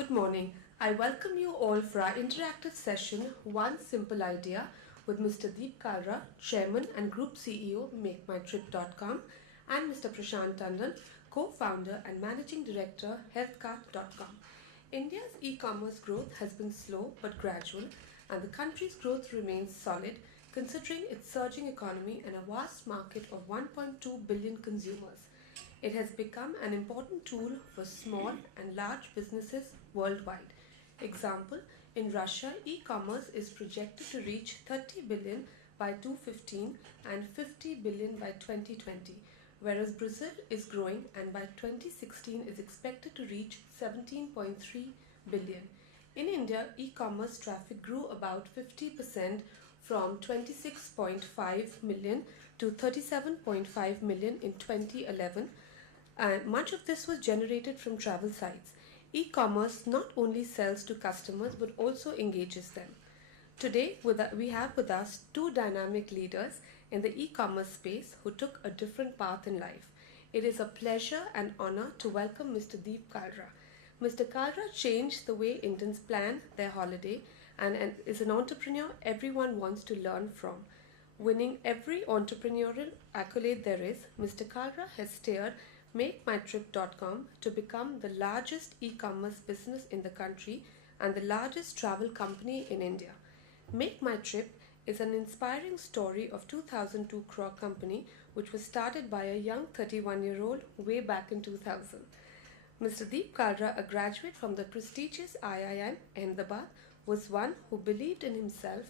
Good morning. I welcome you all for our interactive session, One Simple Idea, with Mr. Deep Kalra, Chairman and Group CEO, MakeMyTrip.com, and Mr. Prashant Tandon, Co-founder and Managing Director, HealthCart.com. India's e-commerce growth has been slow but gradual, and the country's growth remains solid considering its surging economy and a vast market of 1.2 billion consumers. It has become an important tool for small and large businesses worldwide. Example, in Russia, e-commerce is projected to reach 30 billion by 2015 and 50 billion by 2020, whereas Brazil is growing and by 2016 is expected to reach 17.3 billion. In India, e-commerce traffic grew about 50% from 26.5 million to 37.5 million in 2011, and much of this was generated from travel sites. E-commerce not only sells to customers but also engages them. Today, we have with us two dynamic leaders in the e-commerce space who took a different path in life. It is a pleasure and honor to welcome Mr. Deep Kalra. Mr. Kalra changed the way Indians plan their holiday and is an entrepreneur everyone wants to learn from. Winning every entrepreneurial accolade there is, Mr. Kalra has steered MakeMyTrip.com to become the largest e-commerce business in the country and the largest travel company in India. Make My Trip is an inspiring story of 2002 crore company which was started by a young 31-year-old way back in 2000. Mr. Deep Kalra, a graduate from the prestigious IIM Ahmedabad, was one who believed in himself.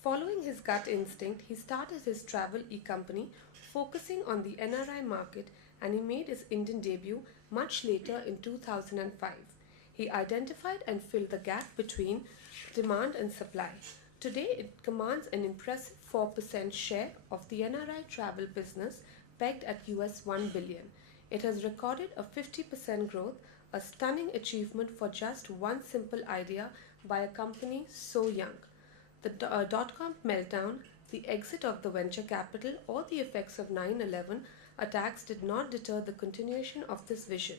Following his gut instinct, he started his travel e-company focusing on the NRI market, and he made his Indian debut much later in 2005. He identified and filled the gap between demand and supply. Today, it commands an impressive 4% share of the NRI travel business pegged at US $1 billion. It has recorded a 50% growth, a stunning achievement for just one simple idea by a company so young. The dot-com meltdown, the exit of the venture capital, or the effects of 9/11 attacks did not deter the continuation of this vision.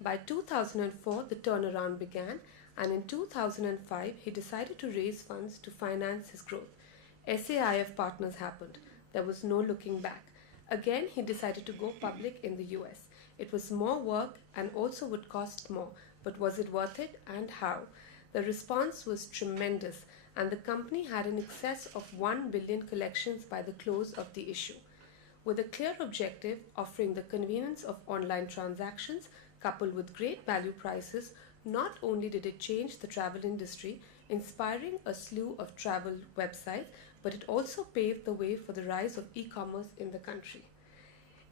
By 2004, the turnaround began, and in 2005, he decided to raise funds to finance his growth. SAIF Partners happened. There was no looking back. Again, he decided to go public in the US. It was more work and also would cost more, but was it worth it, and how? The response was tremendous, and the company had in excess of 1 billion collections by the close of the issue. With a clear objective, offering the convenience of online transactions coupled with great value prices, not only did it change the travel industry, inspiring a slew of travel websites, but it also paved the way for the rise of e-commerce in the country.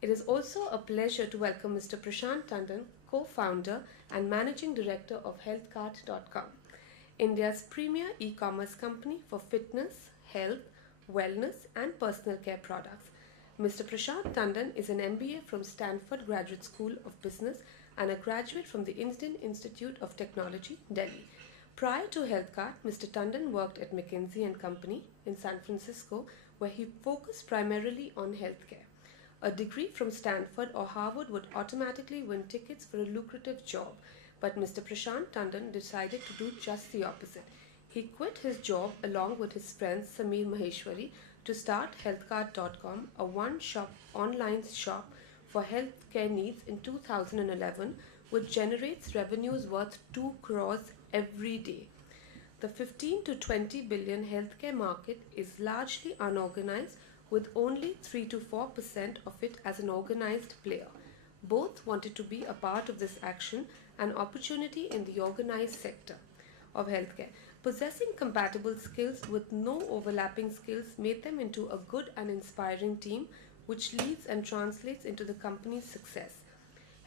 It is also a pleasure to welcome Mr. Prashant Tandon, co-founder and managing director of HealthCart.com, India's premier e-commerce company for fitness, health, wellness and personal care products. Mr. Prashant Tandon is an MBA from Stanford Graduate School of Business and a graduate from the Indian Institute of Technology, Delhi. Prior to HealthCart, Mr. Tandon worked at McKinsey & Company in San Francisco, where he focused primarily on healthcare. A degree from Stanford or Harvard would automatically win tickets for a lucrative job, but Mr. Prashant Tandon decided to do just the opposite. He quit his job along with his friend Sameer Maheshwari to start HealthCart.com, a one-shop online shop for healthcare needs in 2011, which generates revenues worth 2 crores every day. The 15 to 20 billion healthcare market is largely unorganized, with only 3 to 4% of it as an organized player. Both wanted to be a part of this action, an opportunity in the organized sector of healthcare. Possessing compatible skills with no overlapping skills made them into a good and inspiring team, which leads and translates into the company's success.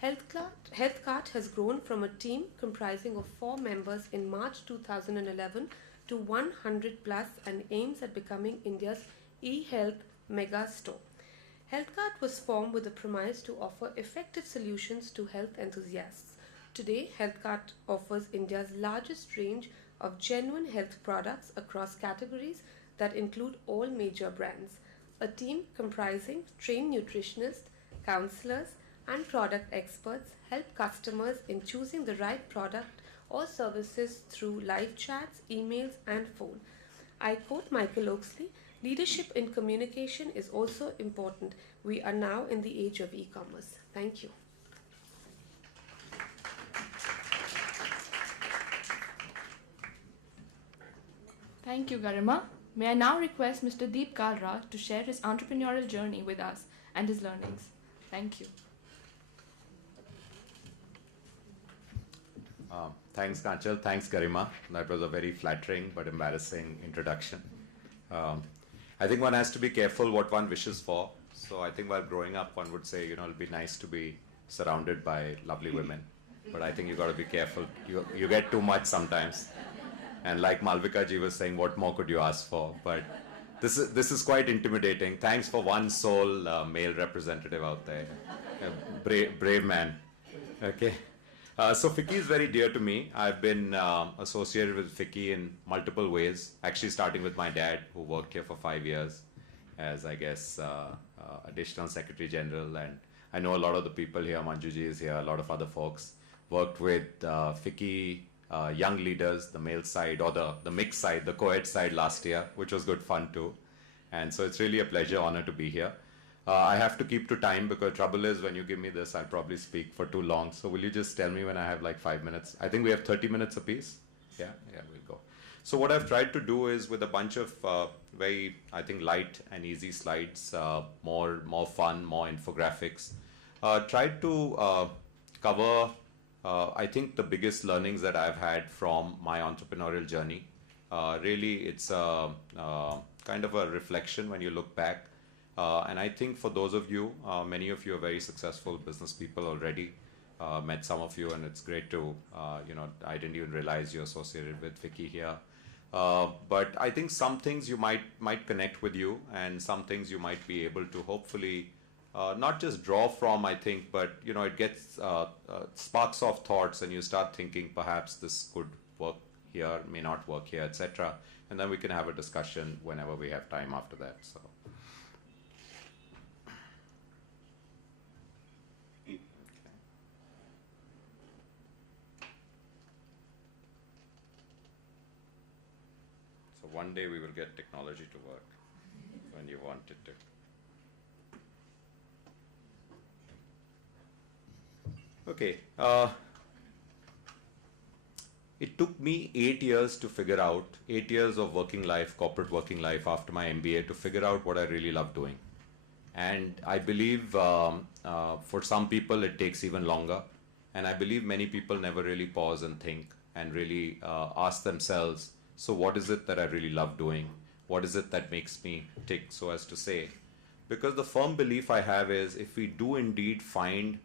HealthCart has grown from a team comprising of 4 members in March 2011 to 100 plus and aims at becoming India's e-health mega store. HealthCart was formed with the premise to offer effective solutions to health enthusiasts. Today, HealthCart offers India's largest range of genuine health products across categories that include all major brands. A team comprising trained nutritionists, counselors, and product experts help customers in choosing the right product or services through live chats, emails, and phone. I quote Michael Oaksley, leadership in communication is also important. We are now in the age of e-commerce. Thank you. Thank you, Garima. May I now request Mr. Deep Kalra to share his entrepreneurial journey with us and his learnings. Thank you. Thanks, Kanchal. Thanks, Garima. That was a very flattering but embarrassing introduction. I think one has to be careful what one wishes for. So I think while growing up, one would say, it'll be nice to be surrounded by lovely women. But I think you got to be careful. You get too much sometimes. And like Malvika ji was saying, what more could you ask for? But this is quite intimidating. Thanks for one sole male representative out there. A brave man. Okay. So FICCI is very dear to me. I've been associated with FICCI in multiple ways, actually starting with my dad, who worked here for 5 years as, I guess, Additional Secretary General. And I know a lot of the people here, Manjuji is here, a lot of other folks, worked with FICCI young leaders, the male side or the mixed side, the co-ed side last year, which was good fun too. And so it's really a pleasure, honor to be here. I have to keep to time because trouble is when you give me this, I'll probably speak for too long. So will you just tell me when I have like 5 minutes? I think we have 30 minutes apiece. Yeah, we'll go. So what I've tried to do is with a bunch of very, I think, light and easy slides, more fun, more infographics, tried to cover, I think, the biggest learnings that I've had from my entrepreneurial journey. Really, it's kind of a reflection when you look back. And I think for those of you, many of you are very successful business people already. Met some of you, and it's great to, I didn't even realize you're associated with FICCI here. But I think some things you might connect with you, and some things you might be able to hopefully not just draw from, I think, but it gets sparks of thoughts, and you start thinking perhaps this could work here, may not work here, etc. And then we can have a discussion whenever we have time after that. So. One day we will get technology to work when you want it to. Okay. It took me 8 years to figure out, 8 years of working life, corporate working life after my MBA to figure out what I really love doing. And I believe for some people it takes even longer. And I believe many people never really pause and think and really ask themselves, so what is it that I really love doing? What is it that makes me tick, so as to say? Because the firm belief I have is if we do indeed find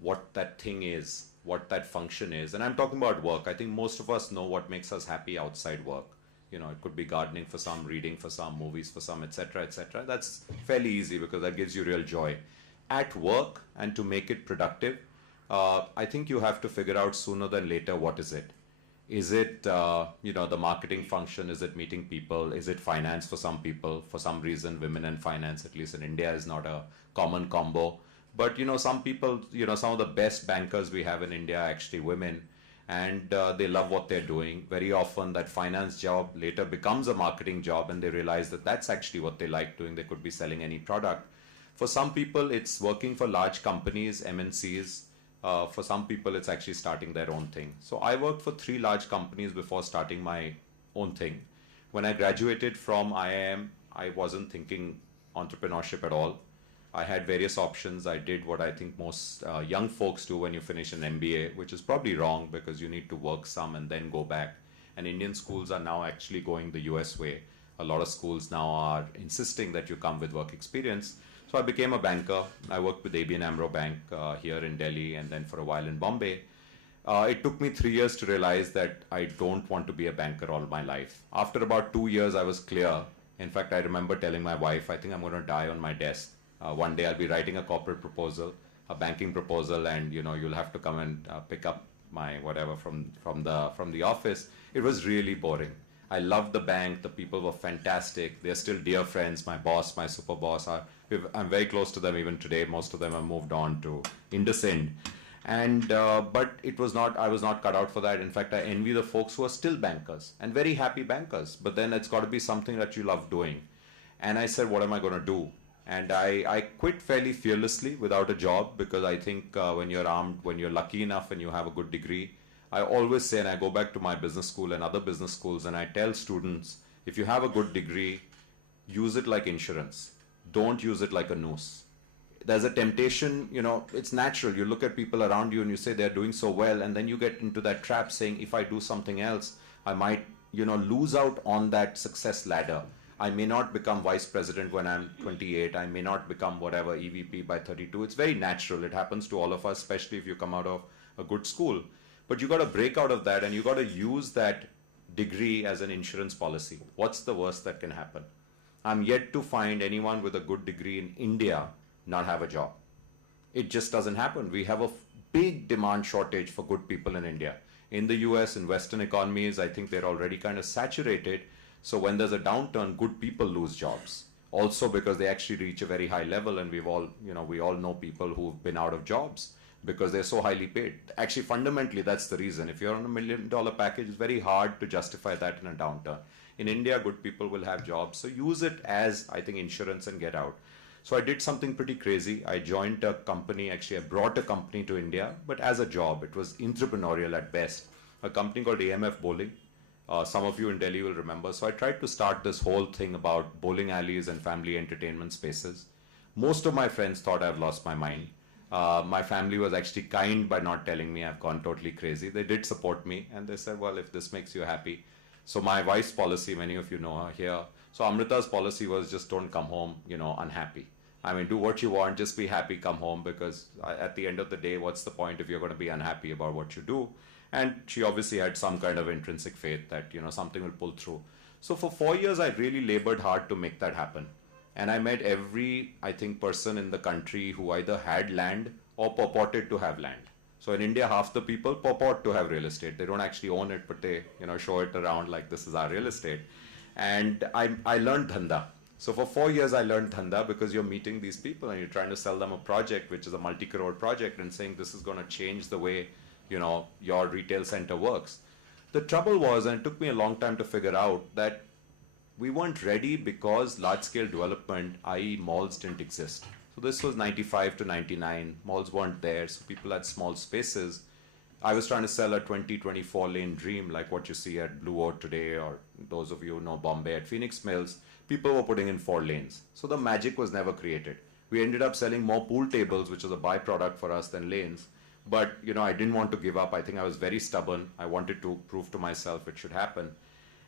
what that thing is, what that function is, and I'm talking about work. I think most of us know what makes us happy outside work. It could be gardening for some, reading for some, movies for some, etc., etc. That's fairly easy because that gives you real joy. At work, and to make it productive, I think you have to figure out sooner than later what is it. Is it, the marketing function? Is it meeting people? Is it finance for some people? For some reason, women and finance, at least in India, is not a common combo. But, some people, some of the best bankers we have in India are actually women. And they love what they're doing. Very often that finance job later becomes a marketing job, and they realize that that's actually what they like doing. They could be selling any product. For some people, it's working for large companies, MNCs. For some people, it's actually starting their own thing. So I worked for 3 large companies before starting my own thing. When I graduated from IIM, I wasn't thinking entrepreneurship at all. I had various options. I did what I think most young folks do when you finish an MBA, which is probably wrong because you need to work some and then go back. And Indian schools are now actually going the US way. A lot of schools now are insisting that you come with work experience. So I became a banker. I worked with ABN AMRO Bank here in Delhi and then for a while in Bombay. It took me 3 years to realize that I don't want to be a banker all my life. After about 2 years, I was clear. In fact, I remember telling my wife, I think I'm going to die on my desk. One day I'll be writing a corporate proposal, a banking proposal, and you'll have to come and pick up my whatever from the office. It was really boring. I loved the bank. The people were fantastic. They're still dear friends. My boss, my super boss, I'm very close to them even today. Most of them have moved on to IndusInd. And but it was not, I was not cut out for that. In fact, I envy the folks who are still bankers and very happy bankers, but then it's got to be something that you love doing. And I said, what am I going to do? And I quit fairly fearlessly without a job, because I think when you're armed, when you're lucky enough and you have a good degree, I always say, and I go back to my business school and other business schools, and I tell students, if you have a good degree, use it like insurance. Don't use it like a noose. There's a temptation, you know, it's natural. You look at people around you and you say they're doing so well, and then you get into that trap saying, if I do something else, I might, you know, lose out on that success ladder. I may not become vice president when I'm 28. I may not become whatever EVP by 32. It's very natural. It happens to all of us, especially if you come out of a good school. But you got to break out of that, and you got to use that degree as an insurance policy. What's the worst that can happen? I'm yet to find anyone with a good degree in India not have a job. It just doesn't happen. We have a big demand shortage for good people in India. In the US, in Western economies, I think they're already kind of saturated. So when there's a downturn, good people lose jobs. Also because they actually reach a very high level, and we've all, you know, we all know people who've been out of jobs because they're so highly paid. Actually, fundamentally, that's the reason. If you're on $1 million package, it's very hard to justify that in a downturn. In India, good people will have jobs. So use it as, I think, insurance and get out. So I did something pretty crazy. I joined a company, actually I brought a company to India, but as a job. It was entrepreneurial at best. A company called AMF Bowling. Some of you in Delhi will remember. So I tried to start this whole thing about bowling alleys and family entertainment spaces. Most of my friends thought I've lost my mind. My family was actually kind by not telling me I've gone totally crazy. They did support me, and they said, well, if this makes you happy. So my wife's policy, many of you know her here. So Amrita's policy was just don't come home, you know, unhappy. I mean, do what you want, just be happy, come home, because at the end of the day, what's the point if you're going to be unhappy about what you do? And she obviously had some kind of intrinsic faith that, you know, something will pull through. So for 4 years, I really labored hard to make that happen. And I met every, I think, person in the country who either had land or purported to have land. So in India, half the people purport to have real estate. They don't actually own it, but they, you know, show it around like this is our real estate. And I learned dhanda. So for 4 years, I learned dhanda, because you're meeting these people and you're trying to sell them a project, which is a multi-crore project, and saying this is going to change the way, you know, your retail center works. The trouble was, and it took me a long time to figure out, that we weren't ready because large-scale development, i.e. malls, didn't exist. So this was 95 to 99. Malls weren't there, so people had small spaces. I was trying to sell a 20, 24 lane dream like what you see at Blue Oat today, or those of you who know Bombay at Phoenix Mills. People were putting in 4 lanes. So the magic was never created. We ended up selling more pool tables, which was a byproduct for us, than lanes. But, you know, I didn't want to give up. I think I was very stubborn. I wanted to prove to myself it should happen.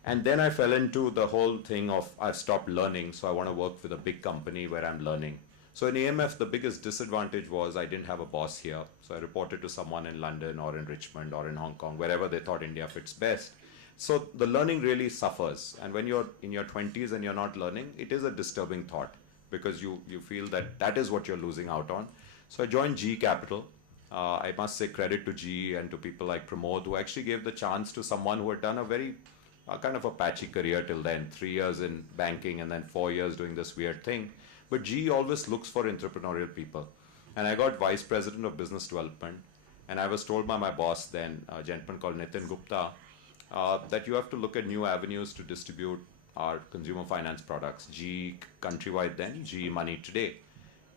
And then I fell into the whole thing of I've stopped learning, so I want to work with a big company where I'm learning. So in AMF, the biggest disadvantage was I didn't have a boss here. So I reported to someone in London or in Richmond or in Hong Kong, wherever they thought India fits best. So the learning really suffers. And when you're in your 20s and you're not learning, it is a disturbing thought, because you feel that that is what you're losing out on. So I joined GE Capital. I must say credit to GE and to people like Pramod, who actually gave the chance to someone who had done a very kind of a patchy career till then, 3 years in banking and then 4 years doing this weird thing. But GE always looks for entrepreneurial people. And I got vice president of business development. And I was told by my boss then, a gentleman called Nitin Gupta, that you have to look at new avenues to distribute our consumer finance products. GE Countrywide then, GE Money today.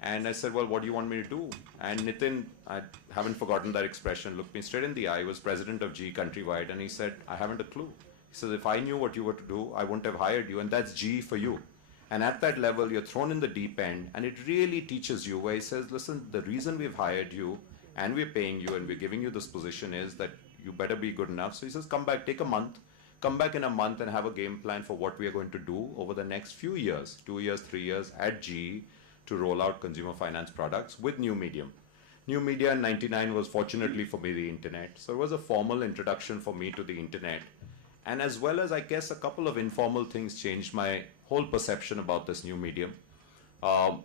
And I said, well, what do you want me to do? And Nitin, I haven't forgotten that expression, looked me straight in the eye, was president of GE Countrywide, and he said, I haven't a clue. He says, if I knew what you were to do, I wouldn't have hired you, and that's GE for you. And at that level, you're thrown in the deep end, and it really teaches you, where he says, listen, the reason we've hired you, and we're paying you, and we're giving you this position is that you better be good enough. So he says, come back, take a month, come back in a month and have a game plan for what we are going to do over the next few years, 2 years, 3 years at GE to roll out consumer finance products with new medium. New media in 99 was fortunately for me the internet. So it was a formal introduction for me to the internet. And as well as, I guess, a couple of informal things changed my whole perception about this new medium.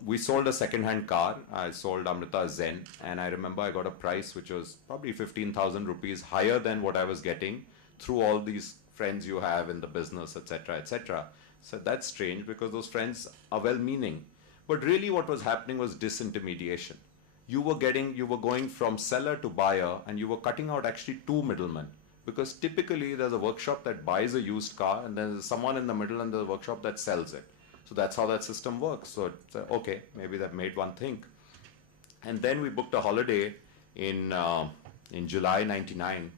We sold a second-hand car. I sold Amrita Zen, and I remember I got a price which was probably 15,000 rupees higher than what I was getting through all these friends you have in the business, etc., etc. So that's strange, because those friends are well-meaning. But really what was happening was disintermediation. you were going from seller to buyer, and you were cutting out actually two middlemen. Because typically there's a workshop that buys a used car, and there's someone in the middle, and there's a workshop that sells it. So that's how that system works. So it's, okay, maybe that made one think. And then we booked a holiday in July '99.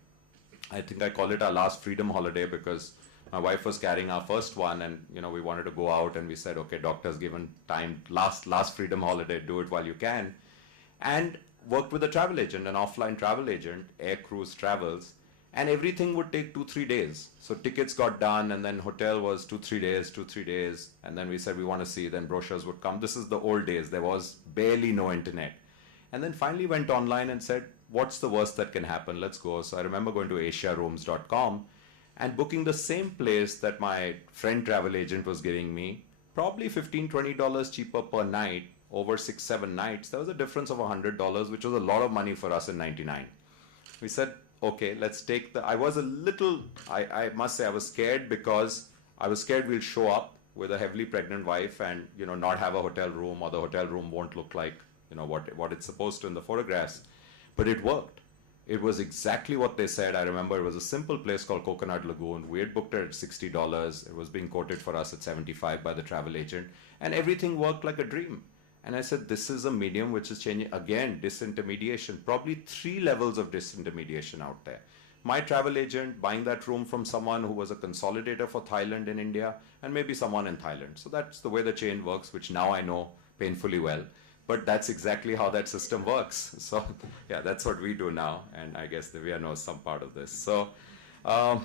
I think I call it our last freedom holiday, because my wife was carrying our first one, and we wanted to go out, and we said, okay, doctor's given time, last freedom holiday, do it while you can. And worked with a travel agent, an offline travel agent, Air Cruise Travels, and everything would take 2-3 days. So tickets got done, and then hotel was 2-3 days, and then we said we want to see, then brochures would come. This is the old days. There was barely no internet. And then finally went online and said, what's the worst that can happen? Let's go. So I remember going to asiarooms.com and booking the same place that my friend travel agent was giving me, probably $15-20 cheaper per night over 6-7 nights. There was a difference of $100, which was a lot of money for us in '99. We said, okay, let's take I was a little, I must say I was scared, because I was scared we'll show up with a heavily pregnant wife and, not have a hotel room, or the hotel room won't look like, what it's supposed to in the photographs. But it worked. It was exactly what they said. I remember it was a simple place called Coconut Lagoon. We had booked it at $60. It was being quoted for us at $75 by the travel agent, and everything worked like a dream. And I said, this is a medium which is changing. Again, disintermediation, probably 3 levels of disintermediation out there. My travel agent buying that room from someone who was a consolidator for Thailand in India, and maybe someone in Thailand. So that's the way the chain works, which now I know painfully well. But that's exactly how that system works. So yeah, that's what we do now. And I guess Divya knows some part of this. So I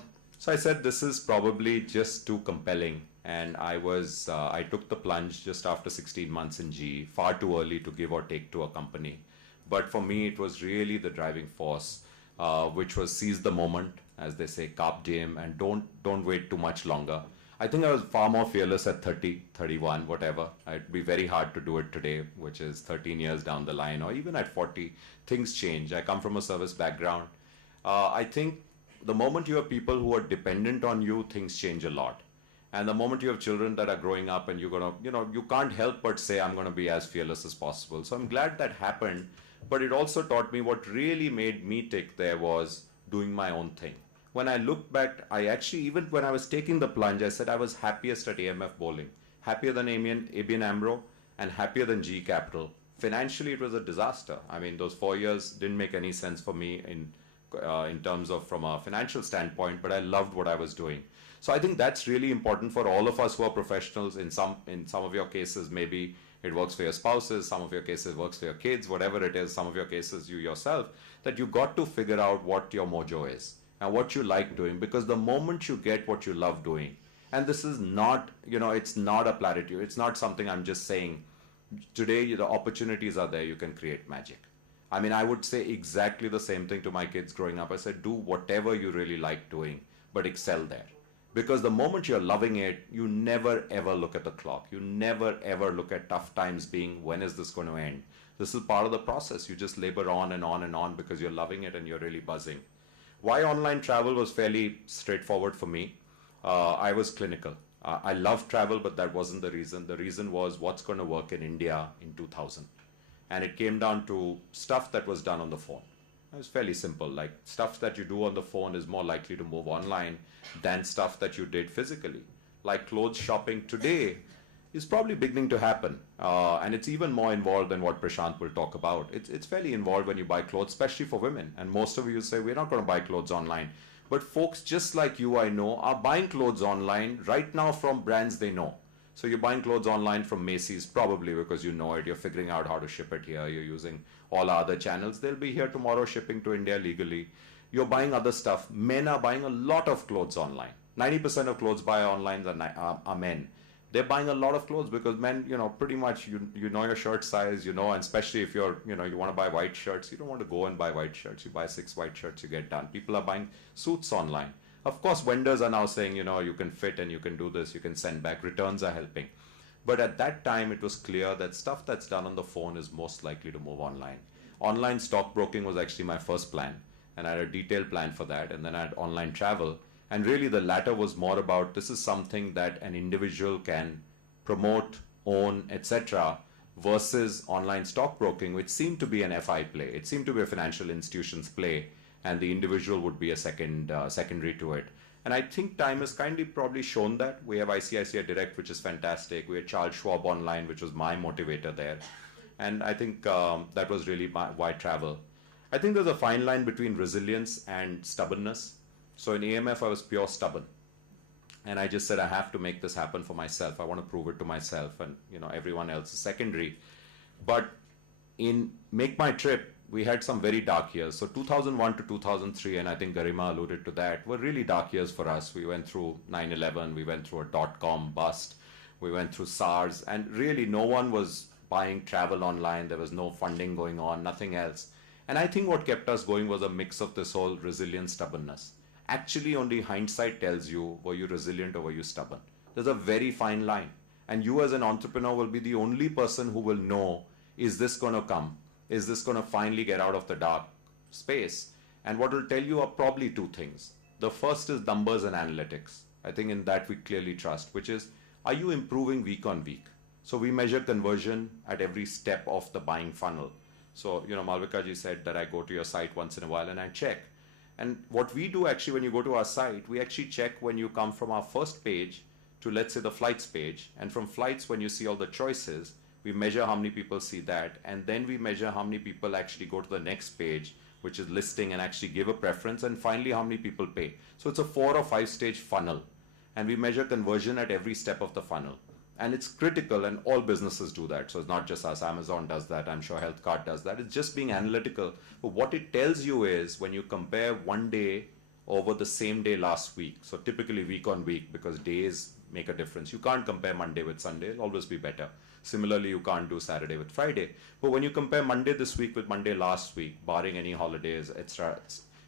said, this is probably just too compelling. And I took the plunge just after 16 months in GE, far too early to give or take to a company. But for me, it was really the driving force, which was seize the moment, as they say, carpe diem, and don't wait too much longer. I think I was far more fearless at 30, 31, whatever. It'd be very hard to do it today, which is 13 years down the line, or even at 40, things change. I come from a service background. I think the moment you have people who are dependent on you, things change a lot. And the moment you have children that are growing up, and you're going to, you can't help but say, I'm going to be as fearless as possible. So I'm glad that happened. But it also taught me what really made me tick there was doing my own thing. When I look back, I actually, even when I was taking the plunge, I said I was happiest at AMF Bowling, happier than ABN AMRO, and happier than GE Capital. Financially, it was a disaster. I mean, those 4 years didn't make any sense for me in terms of from a financial standpoint, but I loved what I was doing. So I think that's really important for all of us who are professionals. In some of your cases, maybe it works for your spouses, some of your cases works for your kids, whatever it is, some of your cases you yourself, that you got to figure out what your mojo is and what you like doing, because the moment you get what you love doing, and this is not, it's not a platitude, it's not something I'm just saying. Today, the opportunities are there, you can create magic. I mean, I would say exactly the same thing to my kids growing up. I said, do whatever you really like doing, but excel there. Because the moment you're loving it, you never ever look at the clock. You never ever look at tough times being, when is this going to end? This is part of the process. You just labor on and on and on because you're loving it and you're really buzzing. Why online travel was fairly straightforward for me. I was clinical. I love travel, but that wasn't the reason. The reason was what's going to work in India in 2000. And it came down to stuff that was done on the phone. It was fairly simple. Like, stuff that you do on the phone is more likely to move online than stuff that you did physically. Like clothes shopping today is probably beginning to happen. And it's even more involved than what Prashant will talk about. It's fairly involved when you buy clothes, especially for women. And most of you say, we're not going to buy clothes online. But folks just like you, I know, are buying clothes online right now from brands they know. So you're buying clothes online from Macy's, probably because you know it. You're figuring out how to ship it here. You're using all other channels. They'll be here tomorrow shipping to India legally. You're buying other stuff. Men are buying a lot of clothes online. 90% of clothes buy online are men. They're buying a lot of clothes because men, pretty much you know your shirt size, and especially if you're, you want to buy white shirts, you don't want to go and buy white shirts. You buy 6 white shirts, you get done. People are buying suits online. Of course, vendors are now saying, you can fit and you can do this, you can send back. Returns are helping. But at that time, it was clear that stuff that's done on the phone is most likely to move online. Online stockbroking was actually my first plan. And I had a detailed plan for that. And then I had online travel. And really the latter was more about, this is something that an individual can promote, own, etc. versus online stockbroking, which seemed to be an FI play. It seemed to be a financial institution's play, and the individual would be a secondary to it. And I think time has kindly probably shown that. We have ICICI Direct, which is fantastic. We had Charles Schwab Online, which was my motivator there. And I think that was really why travel. I think there's a fine line between resilience and stubbornness. So in AMF, I was pure stubborn. And I just said, I have to make this happen for myself. I want to prove it to myself, and everyone else is secondary. But in Make My Trip, we had some very dark years. So 2001 to 2003, and I think Garima alluded to that, were really dark years for us. We went through 9/11, we went through a dot-com bust, we went through SARS, and really no one was buying travel online. There was no funding going on, nothing else. And I think what kept us going was a mix of this whole resilience, stubbornness. Actually, only hindsight tells you, were you resilient or were you stubborn? There's a very fine line. And you as an entrepreneur will be the only person who will know, is this going to come? Is this going to finally get out of the dark space? And what will tell you are probably two things. The first is numbers and analytics. I think in that we clearly trust, which is, are you improving week on week? So we measure conversion at every step of the buying funnel. So, Malvika ji said that I go to your site once in a while and I check. And what we do actually when you go to our site, we actually check when you come from our first page to, let's say, the flights page. And from flights, when you see all the choices, we measure how many people see that. And then we measure how many people actually go to the next page, which is listing, and actually give a preference. And finally, how many people pay. So it's a 4 or 5 stage funnel. And we measure conversion at every step of the funnel. And it's critical, and all businesses do that. So it's not just us. Amazon does that. I'm sure HealthCart does that. It's just being analytical. But what it tells you is when you compare one day over the same day last week, so typically week on week, because days make a difference. You can't compare Monday with Sunday. It'll always be better. Similarly, you can't do Saturday with Friday. But when you compare Monday this week with Monday last week, barring any holidays, etc.,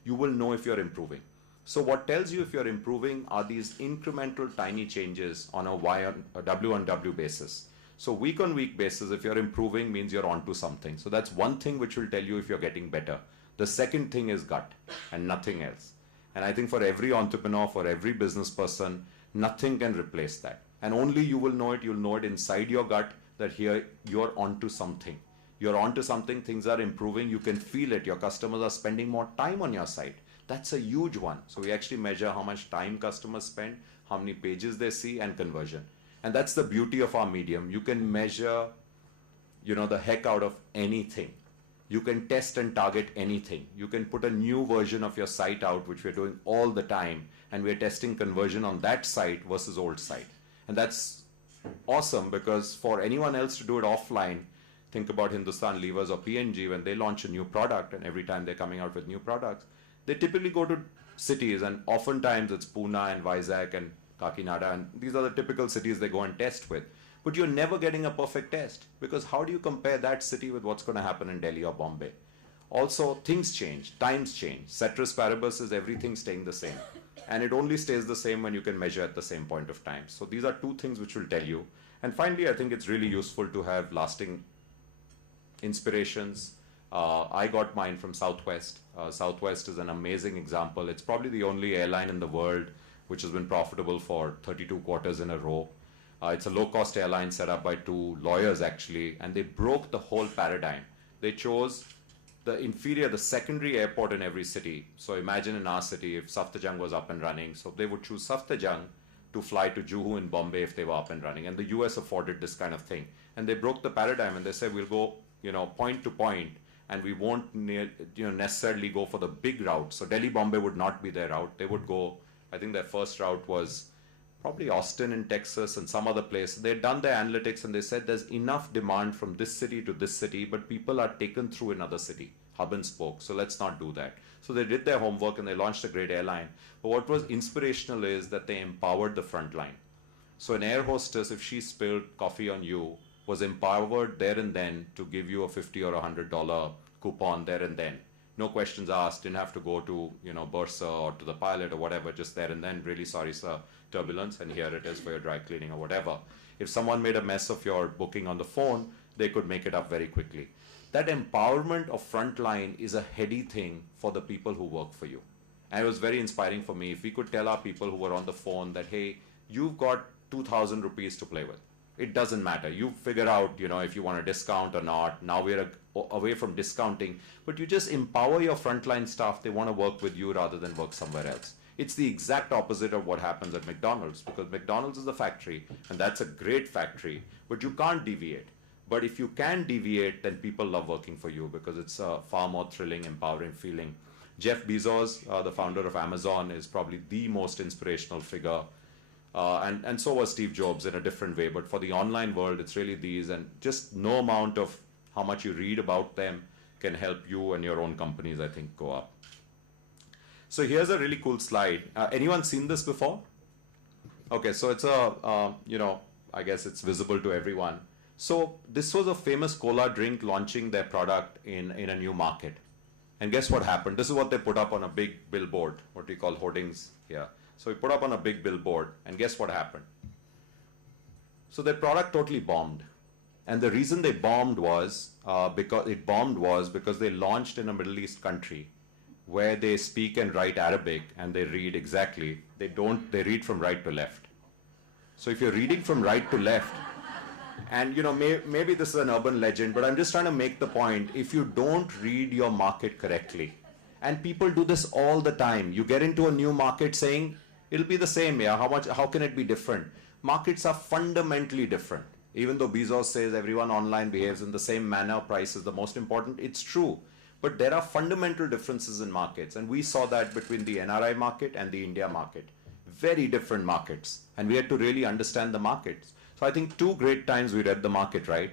you will know if you're improving. So what tells you if you're improving are these incremental tiny changes on a W on W basis. So week on week basis, if you're improving, means you're onto something. So that's one thing which will tell you if you're getting better. The second thing is gut and nothing else. And I think for every entrepreneur, for every business person, nothing can replace that. And only you will know it. You'll know it inside your gut that here you're onto something. You're onto something, things are improving, you can feel it. Your customers are spending more time on your site. That's a huge one. So we actually measure how much time customers spend, how many pages they see, and conversion. And that's the beauty of our medium. You can measure, the heck out of anything. You can test and target anything. You can put a new version of your site out, which we're doing all the time, and we're testing conversion on that site versus old site. And that's awesome, because for anyone else to do it offline, think about Hindustan Levers or P&G, when they launch a new product, and every time they're coming out with new products, they typically go to cities, and oftentimes it's Pune and Vizag and Kakinada, and these are the typical cities they go and test with. But you're never getting a perfect test, because how do you compare that city with what's going to happen in Delhi or Bombay? Also, things change, times change. Ceteris paribus is everything staying the same. And it only stays the same when you can measure at the same point of time. So these are two things which will tell you. And finally, I think it's really useful to have lasting inspirations. I got mine from Southwest. Southwest is an amazing example. It's probably the only airline in the world which has been profitable for 32 quarters in a row. It's a low-cost airline set up by two lawyers, actually, and they broke the whole paradigm. They chose the secondary airport in every city. So imagine in our city if Safdarjung was up and running. So they would choose Safdarjung to fly to Juhu in Bombay if they were up and running. And the US afforded this kind of thing. And they broke the paradigm, and they said, we'll go, point to point, and we won't necessarily go for the big route. So Delhi Bombay would not be their route. They would go, I think their first route was probably Austin in Texas and some other place. They'd done their analytics, and they said there's enough demand from this city to this city, but people are taken through another city, hub and spoke. So let's not do that. So they did their homework and they launched a great airline. But what was inspirational is that they empowered the front line. So an air hostess, if she spilled coffee on you, was empowered there and then to give you a $50 or $100 coupon there and then. No questions asked, didn't have to go to, Bursa or to the pilot or whatever, just there and then, really sorry sir, turbulence, and here it is for your dry cleaning or whatever. If someone made a mess of your booking on the phone, they could make it up very quickly. That empowerment of frontline is a heady thing for the people who work for you. And it was very inspiring for me. If we could tell our people who were on the phone that, hey, you've got 2,000 rupees to play with. It doesn't matter. You figure out, if you want to discount or not. Now we're away from discounting, but you just empower your frontline staff. They want to work with you rather than work somewhere else. It's the exact opposite of what happens at McDonald's, because McDonald's is a factory, and that's a great factory, but you can't deviate. But if you can deviate, then people love working for you because it's a far more thrilling, empowering feeling. Jeff Bezos, the founder of Amazon, is probably the most inspirational figure. And so was Steve Jobs in a different way. But for the online world, it's really these, and just no amount of how much you read about them can help you and your own companies, I think, go up. So here's a really cool slide. Anyone seen this before? Okay, so it's I guess it's visible to everyone. So this was a famous cola drink launching their product in a new market. And guess what happened? This is what they put up on a big billboard, what we call hoardings here. So we put up on a big billboard, and guess what happened? So their product totally bombed. And the reason they bombed was because they launched in a Middle East country where they speak and write Arabic, and they read exactly. They read from right to left. So if you're reading from right to left, and maybe this is an urban legend, but I'm just trying to make the point, if you don't read your market correctly, and people do this all the time, you get into a new market saying, it'll be the same, yeah, how can it be different? Markets are fundamentally different. Even though Bezos says everyone online behaves in the same manner, price is the most important, it's true. But there are fundamental differences in markets, and we saw that between the NRI market and the India market. Very different markets, and we had to really understand the markets. So I think 2 great times we read the market right.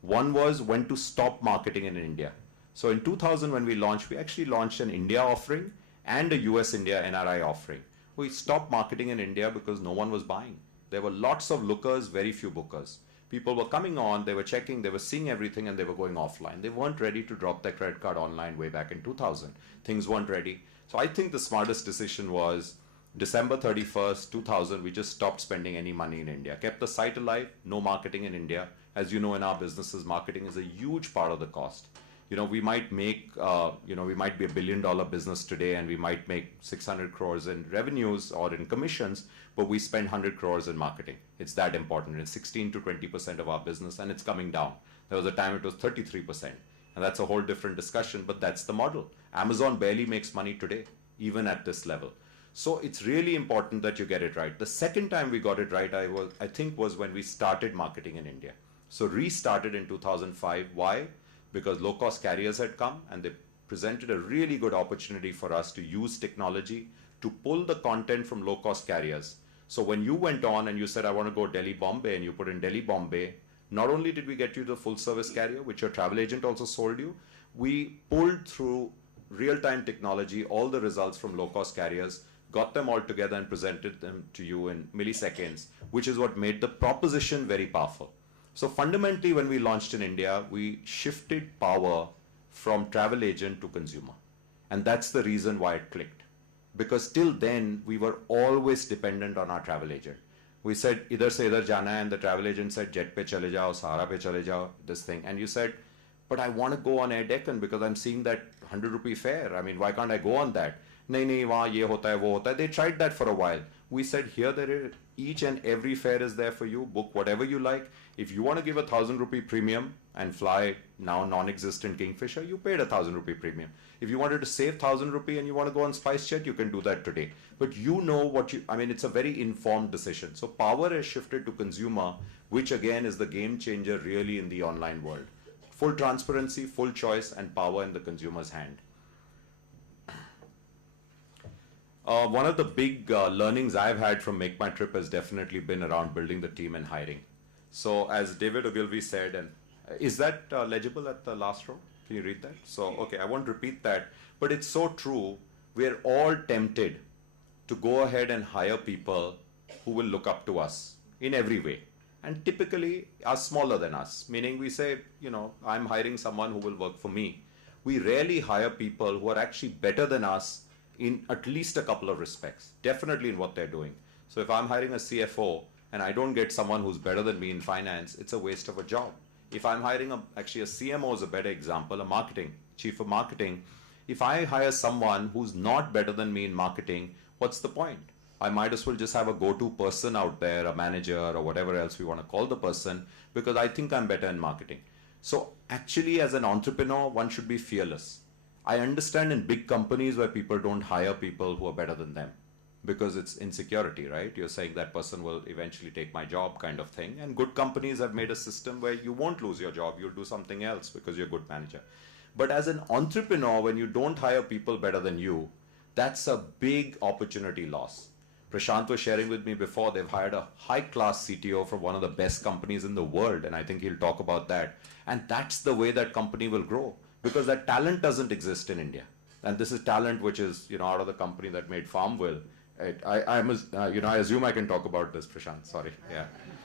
One was when to stop marketing in India. So in 2000 when we actually launched an India offering and a US-India NRI offering. We stopped marketing in India because no one was buying. There were lots of lookers, very few bookers. People were coming on, they were checking, they were seeing everything, and they were going offline. They weren't ready to drop their credit card online way back in 2000. Things weren't ready. So I think the smartest decision was December 31st, 2000, we just stopped spending any money in India. Kept the site alive, no marketing in India. As you know, in our businesses, marketing is a huge part of the cost. We might make, we might be $1 billion business today, and we might make 600 crores in revenues or in commissions, but we spend 100 crores in marketing. It's that important. It's 16 to 20% of our business, and it's coming down. There was a time it was 33%, and that's a whole different discussion, but that's the model. Amazon barely makes money today, even at this level. So it's really important that you get it right. The second time we got it right, I think, was when we started marketing in India. So restarted in 2005. Why? Because low-cost carriers had come, and they presented a really good opportunity for us to use technology to pull the content from low-cost carriers. So when you went on and you said, I want to go Delhi-Bombay, and you put in Delhi-Bombay, not only did we get you the full-service carrier, which your travel agent also sold you, we pulled through real-time technology all the results from low-cost carriers, got them all together and presented them to you in milliseconds, which is what made the proposition very powerful. So fundamentally, when we launched in India, we shifted power from travel agent to consumer. And that's the reason why it clicked. Because till then, we were always dependent on our travel agent. We said, idhar se idhar jana hai, and the travel agent said, jet pe chale jao, Sahara pe chale jao, this thing. And you said, but I want to go on Air Deccan because I'm seeing that 100 rupee fare. I mean, why can't I go on that? Nahi, wahan ye hota hai, wo hota hai. They tried that for a while. We said, here there is, each and every fare is there for you. Book whatever you like. If you want to give 1,000 rupee premium and fly now non-existent Kingfisher, you paid 1,000 rupee premium. If you wanted to save 1,000 rupee and you want to go on SpiceJet, you can do that today. But you know what it's a very informed decision. So power has shifted to consumer, which again is the game changer really in the online world. Full transparency, full choice, and power in the consumer's hand. One of the big learnings I've had from Make My Trip has definitely been around building the team and hiring. So as David Ogilvy said, and is that legible at the last row? Can you read that? So, okay, I won't repeat that, but it's so true. We're all tempted to go ahead and hire people who will look up to us in every way. And typically are smaller than us, meaning we say, I'm hiring someone who will work for me. We rarely hire people who are actually better than us in at least a couple of respects, definitely in what they're doing. So if I'm hiring a CFO and I don't get someone who's better than me in finance, it's a waste of a job. If I'm hiring actually a CMO is a better example, a marketing, chief of marketing. If I hire someone who's not better than me in marketing, what's the point? I might as well just have a go-to person out there, a manager or whatever else we want to call the person, because I think I'm better in marketing. So actually, as an entrepreneur, one should be fearless. I understand in big companies where people don't hire people who are better than them because it's insecurity, right? You're saying that person will eventually take my job kind of thing. And good companies have made a system where you won't lose your job. You'll do something else because you're a good manager. But as an entrepreneur, when you don't hire people better than you, that's a big opportunity loss. Prashant was sharing with me before, they've hired a high-class CTO from one of the best companies in the world, and I think he'll talk about that. And that's the way that company will grow, because that talent doesn't exist in India. And this is talent which is, out of the company that made Farmville. I assume I can talk about this, Prashant, sorry. Yeah.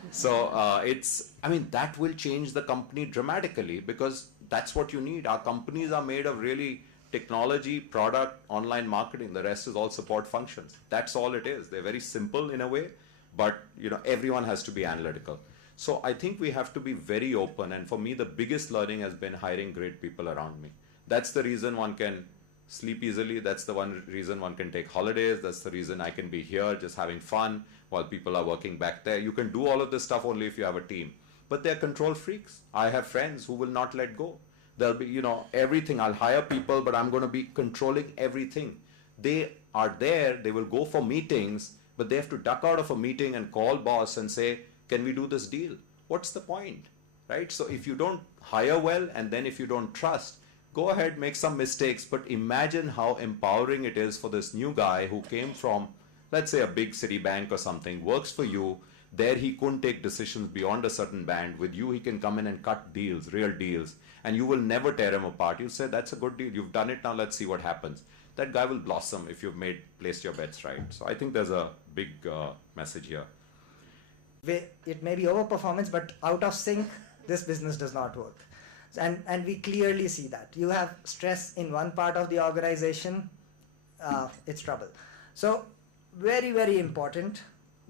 So that will change the company dramatically, because that's what you need. Our companies are made of really technology, product, online marketing. The rest is all support functions. That's all it is. They're very simple in a way, but everyone has to be analytical. So I think we have to be very open. And for me, the biggest learning has been hiring great people around me. That's the reason one can sleep easily. That's the one reason one can take holidays. That's the reason I can be here just having fun while people are working back there. You can do all of this stuff only if you have a team. But they're control freaks. I have friends who will not let go. There'll be, everything. I'll hire people, but I'm going to be controlling everything. They are there. They will go for meetings, but they have to duck out of a meeting and call boss and say, can we do this deal? What's the point, right? So if you don't hire well, and then if you don't trust, go ahead, make some mistakes, but imagine how empowering it is for this new guy who came from, let's say, a big city bank or something, works for you. There he couldn't take decisions beyond a certain band. With you, he can come in and cut deals, real deals, and you will never tear him apart. You'll say, that's a good deal. You've done it, now let's see what happens. That guy will blossom if you've placed your bets right. So I think there's a big message here. It may be overperformance, but out of sync, this business does not work. And we clearly see that. You have stress in one part of the organization, it's trouble. So very, very important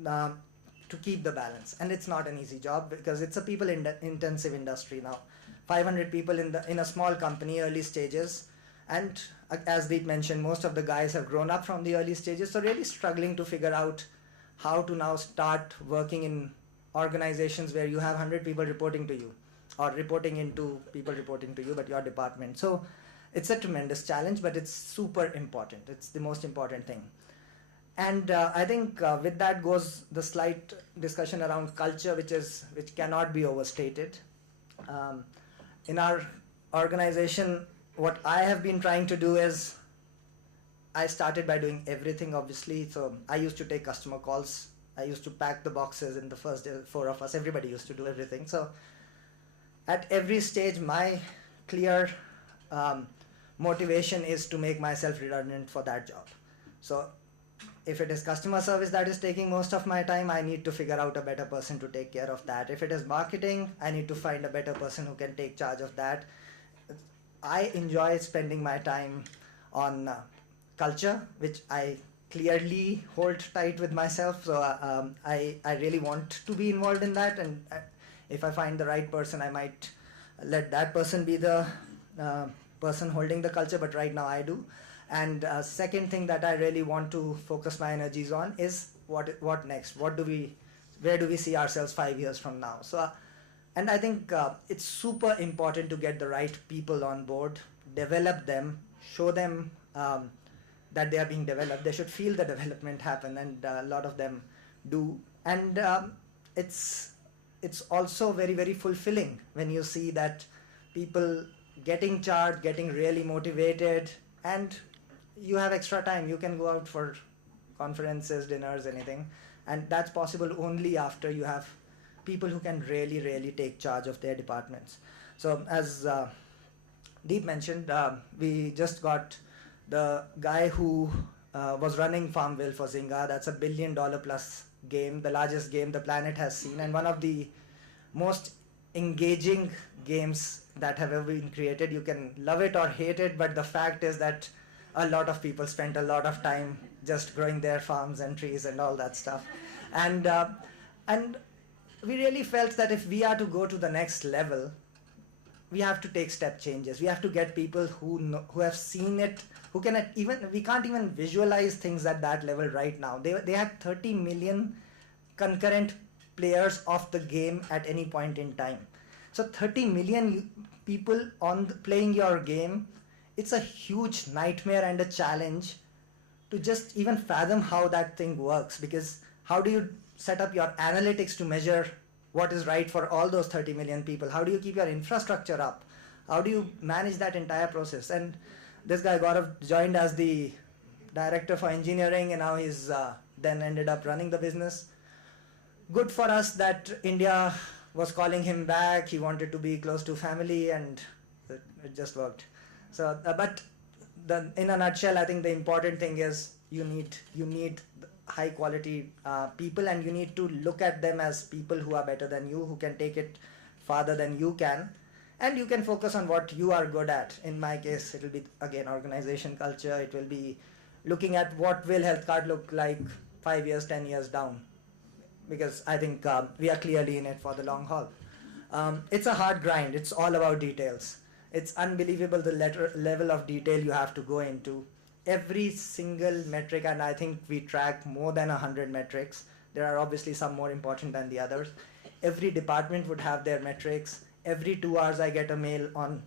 to keep the balance. And it's not an easy job because it's a people-intensive industry now. 500 people in a small company, early stages. And as Deep mentioned, most of the guys have grown up from the early stages, so really struggling to figure out how to now start working in organizations where you have 100 people reporting to you, or reporting into people reporting to you, but your department. So it's a tremendous challenge, but it's super important. It's the most important thing. And I think with that goes the slight discussion around culture, which cannot be overstated. In our organization, what I have been trying to do is, I started by doing everything, obviously. So I used to take customer calls. I used to pack the boxes in the first day, 4 of us. Everybody used to do everything. So at every stage, my clear motivation is to make myself redundant for that job. So if it is customer service that is taking most of my time, I need to figure out a better person to take care of that. If it is marketing, I need to find a better person who can take charge of that. I enjoy spending my time on culture, which I clearly hold tight with myself. So I really want to be involved in that. And if I find the right person, I might let that person be the person holding the culture. But right now I do. And second thing that I really want to focus my energies on is what next? Where do we see ourselves 5 years from now? So, and I think it's super important to get the right people on board, develop them, show them that they are being developed. They should feel the development happen, and a lot of them do. And it's also very, very fulfilling when you see that people getting charged, getting really motivated, and you have extra time. You can go out for conferences, dinners, anything. And that's possible only after you have people who can really, really take charge of their departments. So as Deep mentioned, we just got the guy who was running Farmville for Zynga. That's $1 billion plus game, the largest game the planet has seen, and one of the most engaging games that have ever been created. You can love it or hate it, but the fact is that a lot of people spent a lot of time just growing their farms and trees and all that stuff. And we really felt that if we are to go to the next level, we have to take step changes. We have to get people who have seen it, who can we can't even visualize things at that level right now. They had 30 million concurrent players of the game at any point in time. So 30 million people playing your game, it's a huge nightmare and a challenge to just even fathom how that thing works, because how do you set up your analytics to measure what is right for all those 30 million people? How do you keep your infrastructure up? How do you manage that entire process? And this guy Gaurav joined as the director for engineering, and now he's then ended up running the business. Good for us that India was calling him back. He wanted to be close to family, and it just worked. So, but in a nutshell, I think the important thing is you need high quality people, and you need to look at them as people who are better than you, who can take it farther than you can, and you can focus on what you are good at. In my case, it will be again organization culture. It will be looking at what will health card look like 5 years, 10 years down, because I think we are clearly in it for the long haul. It's a hard grind. It's all about details. It's unbelievable the level of detail you have to go into. Every single metric, and I think we track more than 100 metrics. There are obviously some more important than the others. Every department would have their metrics. Every 2 hours I get a mail on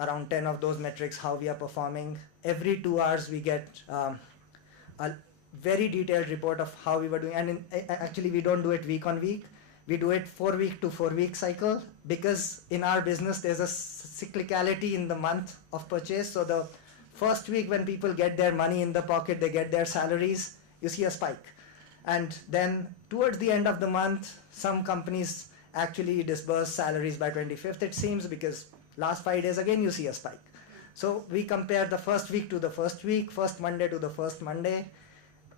around 10 of those metrics, how we are performing. Every 2 hours we get a very detailed report of how we were doing. And actually we don't do it week on week. We do it 4 week to 4 week cycle, because in our business there's a cyclicality in the month of purchase. So the first week when people get their money in the pocket, they get their salaries, you see a spike. And then towards the end of the month, some companies actually disburse salaries by 25th, it seems, because last 5 days again you see a spike. So we compare the first week to the first week, first Monday to the first Monday,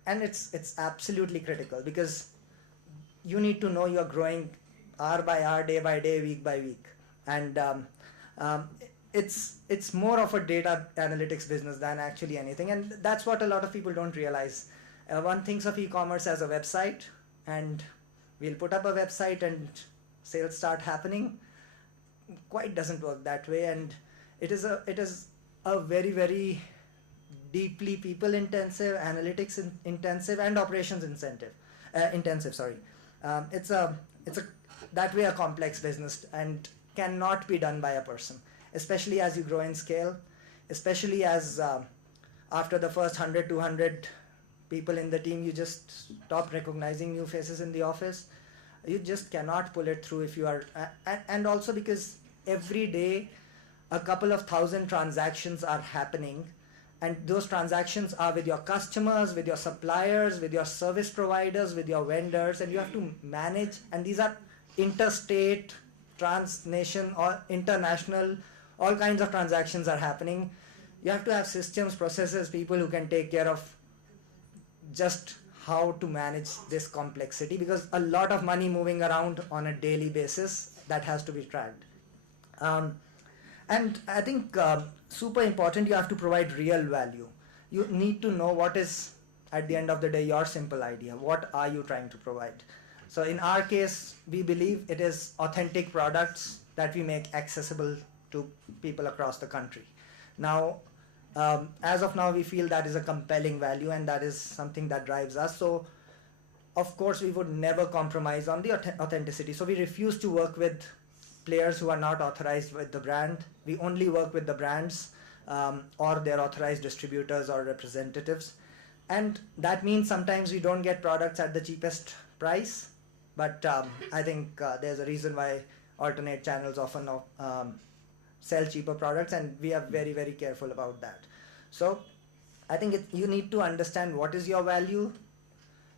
and it's absolutely critical, because you need to know you're growing hour by hour, day by day, week by week. And it's more of a data analytics business than actually anything, and that's what a lot of people don't realize. One thinks of e-commerce as a website, and we'll put up a website and sales start happening. Quite doesn't work that way, and it is a very, very deeply people intensive, analytics intensive, and operations intensive. Sorry, it's a that way a complex business, and cannot be done by a person, especially as you grow in scale, especially as after the first 100, 200 people in the team, you just stop recognizing new faces in the office. You just cannot pull it through if you are, and also because every day a couple of thousand transactions are happening, and those transactions are with your customers, with your suppliers, with your service providers, with your vendors, and you have to manage, and these are interstate, transnation, or international, all kinds of transactions are happening. You have to have systems, processes, people who can take care of just how to manage this complexity, because a lot of money moving around on a daily basis that has to be tracked. And I think super important, you have to provide real value. You need to know what is, at the end of the day, your simple idea. What are you trying to provide? So in our case, we believe it is authentic products that we make accessible to people across the country. Now, as of now, we feel that is a compelling value, and that is something that drives us. So of course, we would never compromise on the authenticity. So we refuse to work with players who are not authorized with the brand. We only work with the brands or their authorized distributors or representatives. And that means sometimes we don't get products at the cheapest price, but I think there's a reason why alternate channels often sell cheaper products, and we are very, very careful about that. So I think you need to understand what is your value.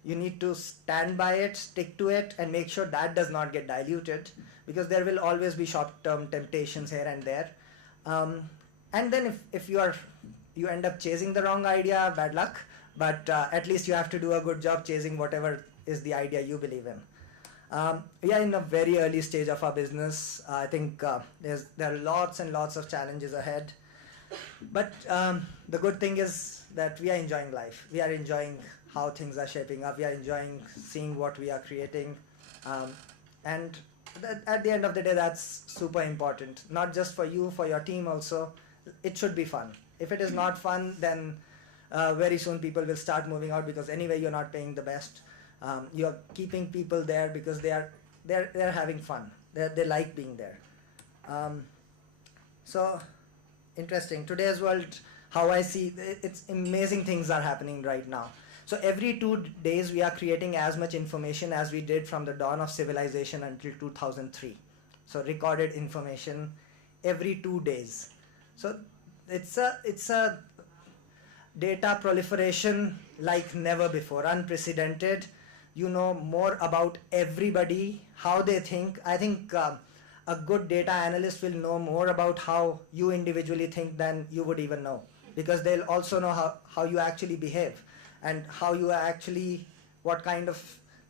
You need to stand by it, stick to it, and make sure that does not get diluted, because there will always be short-term temptations here and there. And then if you end up chasing the wrong idea, bad luck, but at least you have to do a good job chasing whatever is the idea you believe in. We are in a very early stage of our business. I think there are lots and lots of challenges ahead. But the good thing is that we are enjoying life. We are enjoying how things are shaping up. We are enjoying seeing what we are creating. And at the end of the day, that's super important. Not just for you, for your team also. It should be fun. If it is not fun, then very soon people will start moving out, because anyway you're not paying the best. You're keeping people there because they're having fun. They like being there. So interesting. Today's world, how I see it's amazing things are happening right now. So every 2 days we are creating as much information as we did from the dawn of civilization until 2003. So recorded information every 2 days. So it's a data proliferation like never before, unprecedented. You know more about everybody, how they think. I think a good data analyst will know more about how you individually think than you would even know, because they'll also know how you actually behave, and how you actually, what kind of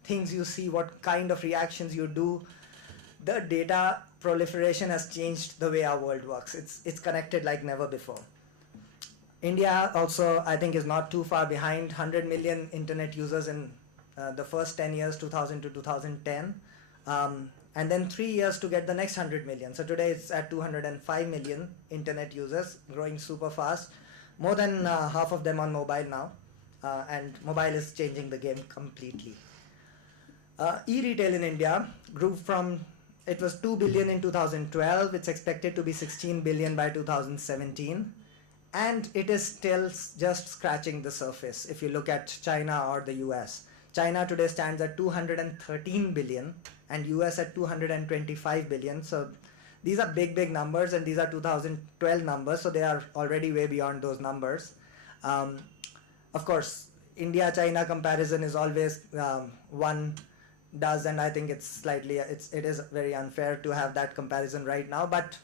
things you see, what kind of reactions you do. The data proliferation has changed the way our world works. It's connected like never before. India also, I think, is not too far behind. 100 million internet users in the first 10 years, 2000 to 2010. And then 3 years to get the next 100 million. So today it's at 205 million internet users, growing super fast. More than half of them on mobile now. And mobile is changing the game completely. E-retail in India grew from, it was 2 billion in 2012. It's expected to be 16 billion by 2017. And it is still just scratching the surface if you look at China or the US. China today stands at 213 billion and US at 225 billion. So these are big numbers, and these are 2012 numbers, so they are already way beyond those numbers. Of course, India-China comparison is always one does, and I think it is very unfair to have that comparison right now, but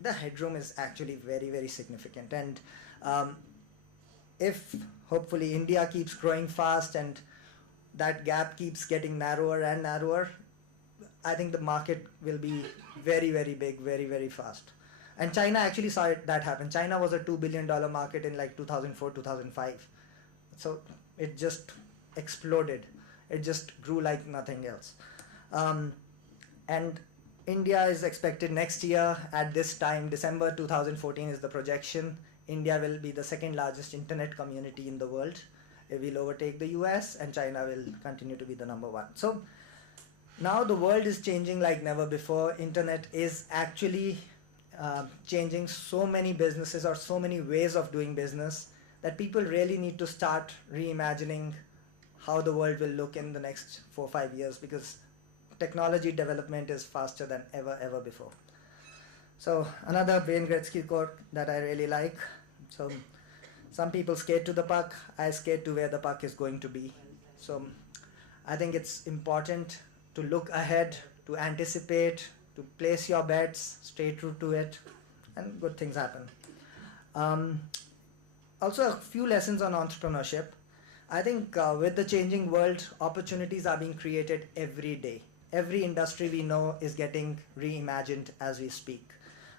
the headroom is actually very significant. And if hopefully India keeps growing fast and that gap keeps getting narrower and narrower, I think the market will be very big, very fast. And China actually saw that happen. China was a $2 billion market in like 2004, 2005. So it just exploded. It just grew like nothing else. And India is expected next year at this time, December 2014 is the projection. India will be the second largest internet community in the world. It will overtake the US, and China will continue to be the number one. So now the world is changing like never before. Internet is actually changing so many businesses or so many ways of doing business that people really need to start reimagining how the world will look in the next 4 or 5 years, because technology development is faster than ever before. So another Wayne Gretzky quote that I really like. So some people skate to the puck, I skate to where the puck is going to be. So I think it's important to look ahead, to anticipate, to place your bets, stay true to it, and good things happen. Also a few lessons on entrepreneurship. I think with the changing world, opportunities are being created every day. Every industry we know is getting reimagined as we speak.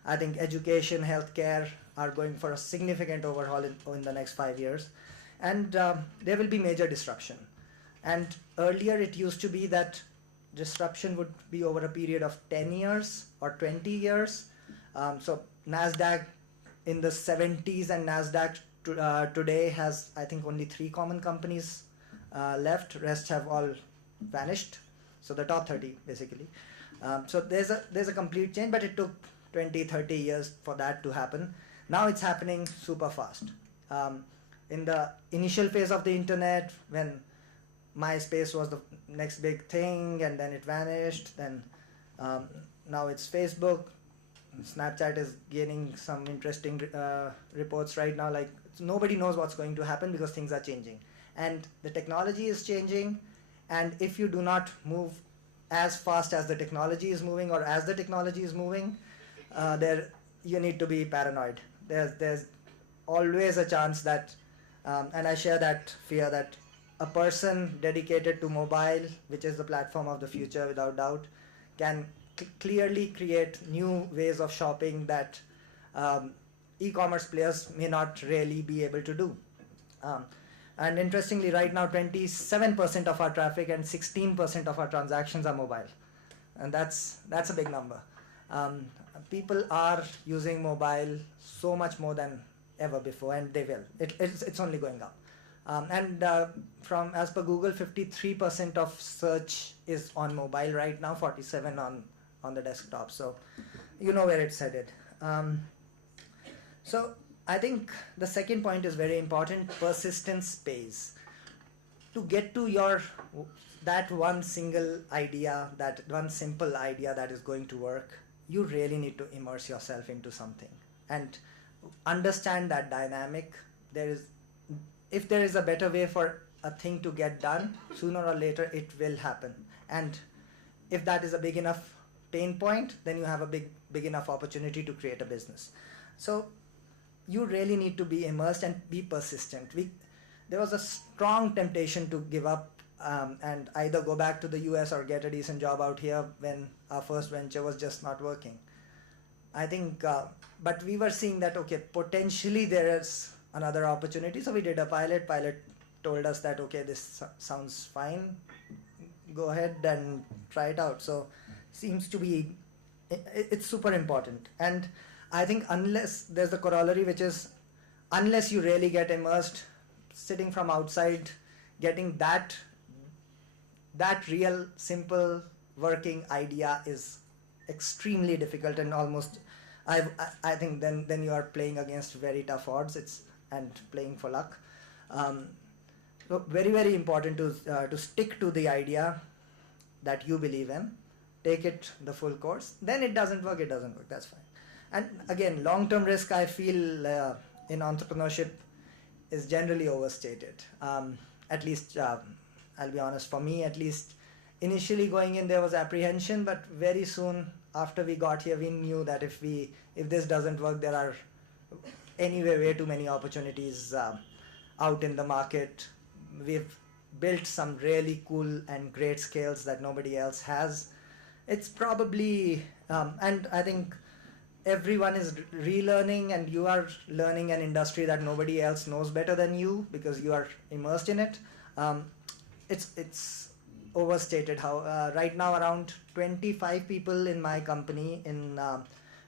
I think education, healthcare are going for a significant overhaul in the next 5 years. And there will be major disruption. And earlier it used to be that disruption would be over a period of 10 years or 20 years. So NASDAQ in the 70s and NASDAQ today has, I think, only 3 common companies left. Rest have all vanished. So the top 30 basically. So there's a complete change, but it took 20-30 years for that to happen. Now it's happening super fast. In the initial phase of the internet, when MySpace was the next big thing, and then it vanished, then now it's Facebook. Snapchat is gaining some interesting reports right now. Like, nobody knows what's going to happen because things are changing. And the technology is changing, and if you do not move as fast as the technology is moving, or as the technology is moving, you need to be paranoid. There's always a chance that, and I share that fear, that a person dedicated to mobile, which is the platform of the future without doubt, can clearly create new ways of shopping that e-commerce players may not really be able to do. And interestingly, right now 27% of our traffic and 16% of our transactions are mobile. and that's a big number. Um, People are using mobile so much more than ever before, and they will. It's only going up. And from as per Google, 53% of search is on mobile right now, 47 on the desktop. So you know where it's headed. So I think the second point is very important. Persistence pays. To get to that one single idea, that one simple idea that is going to work, you really need to immerse yourself into something and understand that dynamic. If there is a better way for a thing to get done, sooner or later it will happen. And if that is a big enough pain point, then you have a big enough opportunity to create a business. So you really need to be immersed and be persistent. There was a strong temptation to give up and either go back to the US or get a decent job out here when our first venture was just not working. I think, but we were seeing that, okay, potentially there is another opportunity. So we did a pilot. Pilot told us that, okay, this sounds fine. Go ahead and try it out. So seems to be, it's super important. And I think unless there's the corollary, which is unless you really get immersed, sitting from outside, getting that real simple working idea is extremely difficult, and almost I think then you are playing against very tough odds. And playing for luck. So very, very important to stick to the idea that you believe in. Take it the full course. Then it doesn't work. That's fine. And again, long-term risk, I feel in entrepreneurship is generally overstated. At least, I'll be honest, for me at least, initially going in there was apprehension, but very soon after we got here, we knew that if this doesn't work, there are anyway way too many opportunities out in the market. We've built some really cool and great skills that nobody else has. It's probably, and I think everyone is relearning, and you are learning an industry that nobody else knows better than you because you are immersed in it. It's overstated how right now around 25 people in my company in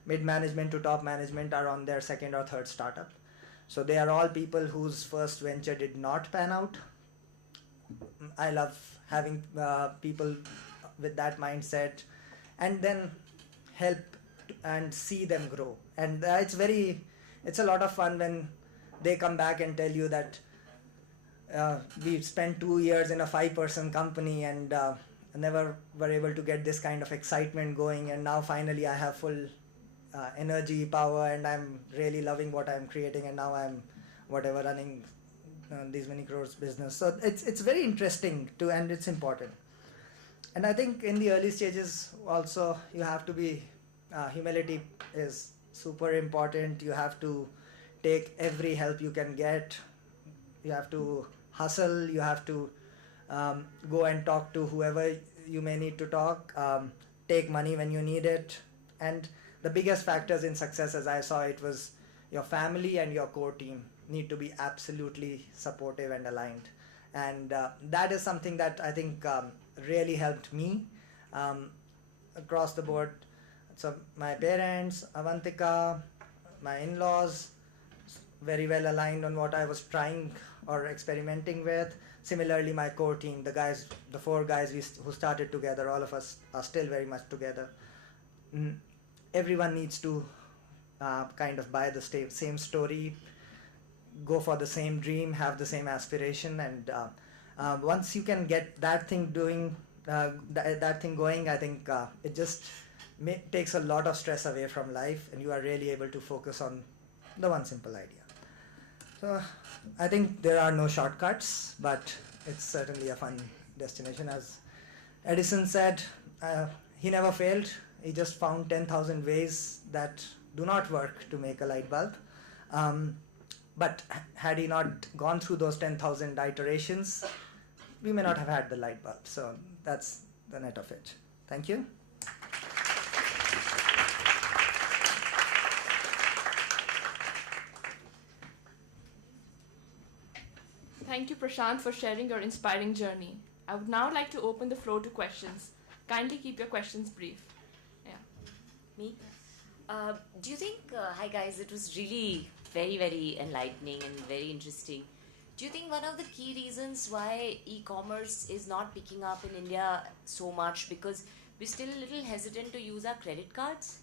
mid-management to top management are on their second or third startup. So they are all people whose first venture did not pan out. I love having people with that mindset and then help and see them grow. And it's a lot of fun when they come back and tell you that we spent 2 years in a 5-person company and never were able to get this kind of excitement going, and now finally I have full energy, power, and I'm really loving what I'm creating, and now I'm running these many crores business. So it's very interesting too, and it's important. And I think in the early stages also you have to be humility is super important. You have to take every help you can get. You have to hustle. You have to go and talk to whoever you may need to talk. Take money when you need it. And the biggest factors in success, as I saw it, was your family and your core team need to be absolutely supportive and aligned. And that is something that I think really helped me across the board. So my parents, Avantika, my in-laws, very well aligned on what I was trying or experimenting with. Similarly, my core team, the 4 guys who started together, all of us are still very much together. Everyone needs to kind of buy the same story, go for the same dream, have the same aspiration, and once you can get that thing going, I think it just takes a lot of stress away from life, and you are really able to focus on the one simple idea. So I think there are no shortcuts, but it's certainly a fun destination. As Edison said, he never failed. He just found 10,000 ways that do not work to make a light bulb. But had he not gone through those 10,000 iterations, we may not have had the light bulb. So that's the net of it. Thank you. Thank you, Prashant, for sharing your inspiring journey. I would now like to open the floor to questions. Kindly keep your questions brief. Yeah. Me? Do you think, hi guys, it was really very, very enlightening and very interesting. Do you think one of the key reasons why e-commerce is not picking up in India so much because we're still a little hesitant to use our credit cards?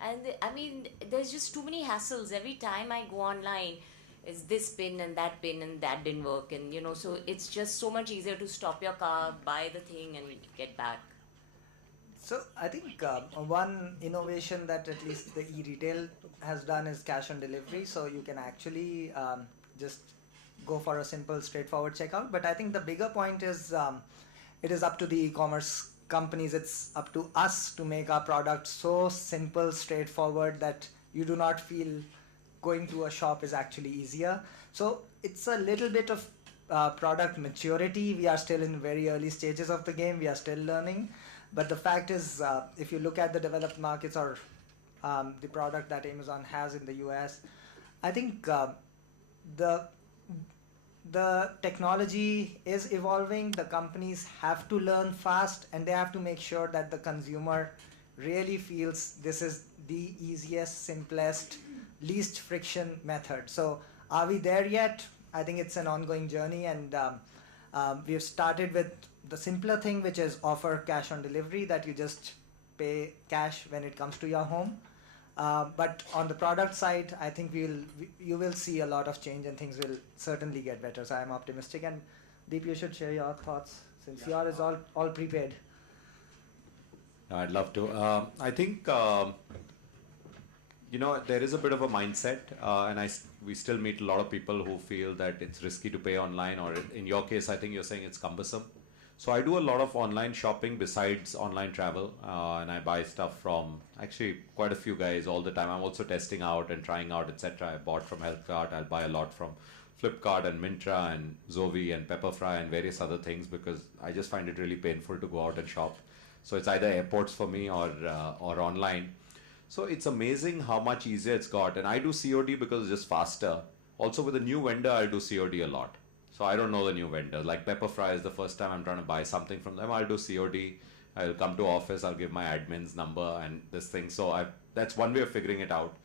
And I mean, there's just too many hassles. Every time I go online, is this pin and that didn't work, and so it's just so much easier to stop your car, buy the thing, and get back. So I think one innovation that at least the e-retail has done is cash on delivery. So you can actually just go for a simple, straightforward checkout. But I think the bigger point is it is up to the e-commerce companies. It's up to us to make our product so simple, straightforward that you do not feel going to a shop is actually easier. So it's a little bit of product maturity. We are still in very early stages of the game. We are still learning. But the fact is, if you look at the developed markets or the product that Amazon has in the US, I think the technology is evolving. The companies have to learn fast, and they have to make sure that the consumer really feels this is the easiest, simplest, least friction method. So are we there yet? I think it's an ongoing journey, and we have started with the simpler thing, which is offer cash on delivery, that you just pay cash when it comes to your home. But on the product side, I think you will see a lot of change, and things will certainly get better. So I'm optimistic. And Deep, you should share your thoughts, since yours is all prepaid. I'd love to. I think there is a bit of a mindset, and we still meet a lot of people who feel that it's risky to pay online, or in your case, I think you're saying it's cumbersome. So I do a lot of online shopping besides online travel, and I buy stuff from actually quite a few guys all the time. I'm also testing out and trying out, etc. I bought from Healthcart. I'll buy a lot from Flipkart and Myntra and Zovi and Pepperfry and various other things, because I just find it really painful to go out and shop. So it's either airports for me or online. So it's amazing how much easier it's got. And I do COD because it's just faster. Also with a new vendor, I'll do COD a lot. So I don't know the new vendors. Like Pepperfry is the first time I'm trying to buy something from them. I'll do COD. I'll come to office. I'll give my admin's number and this thing. So that's one way of figuring it out.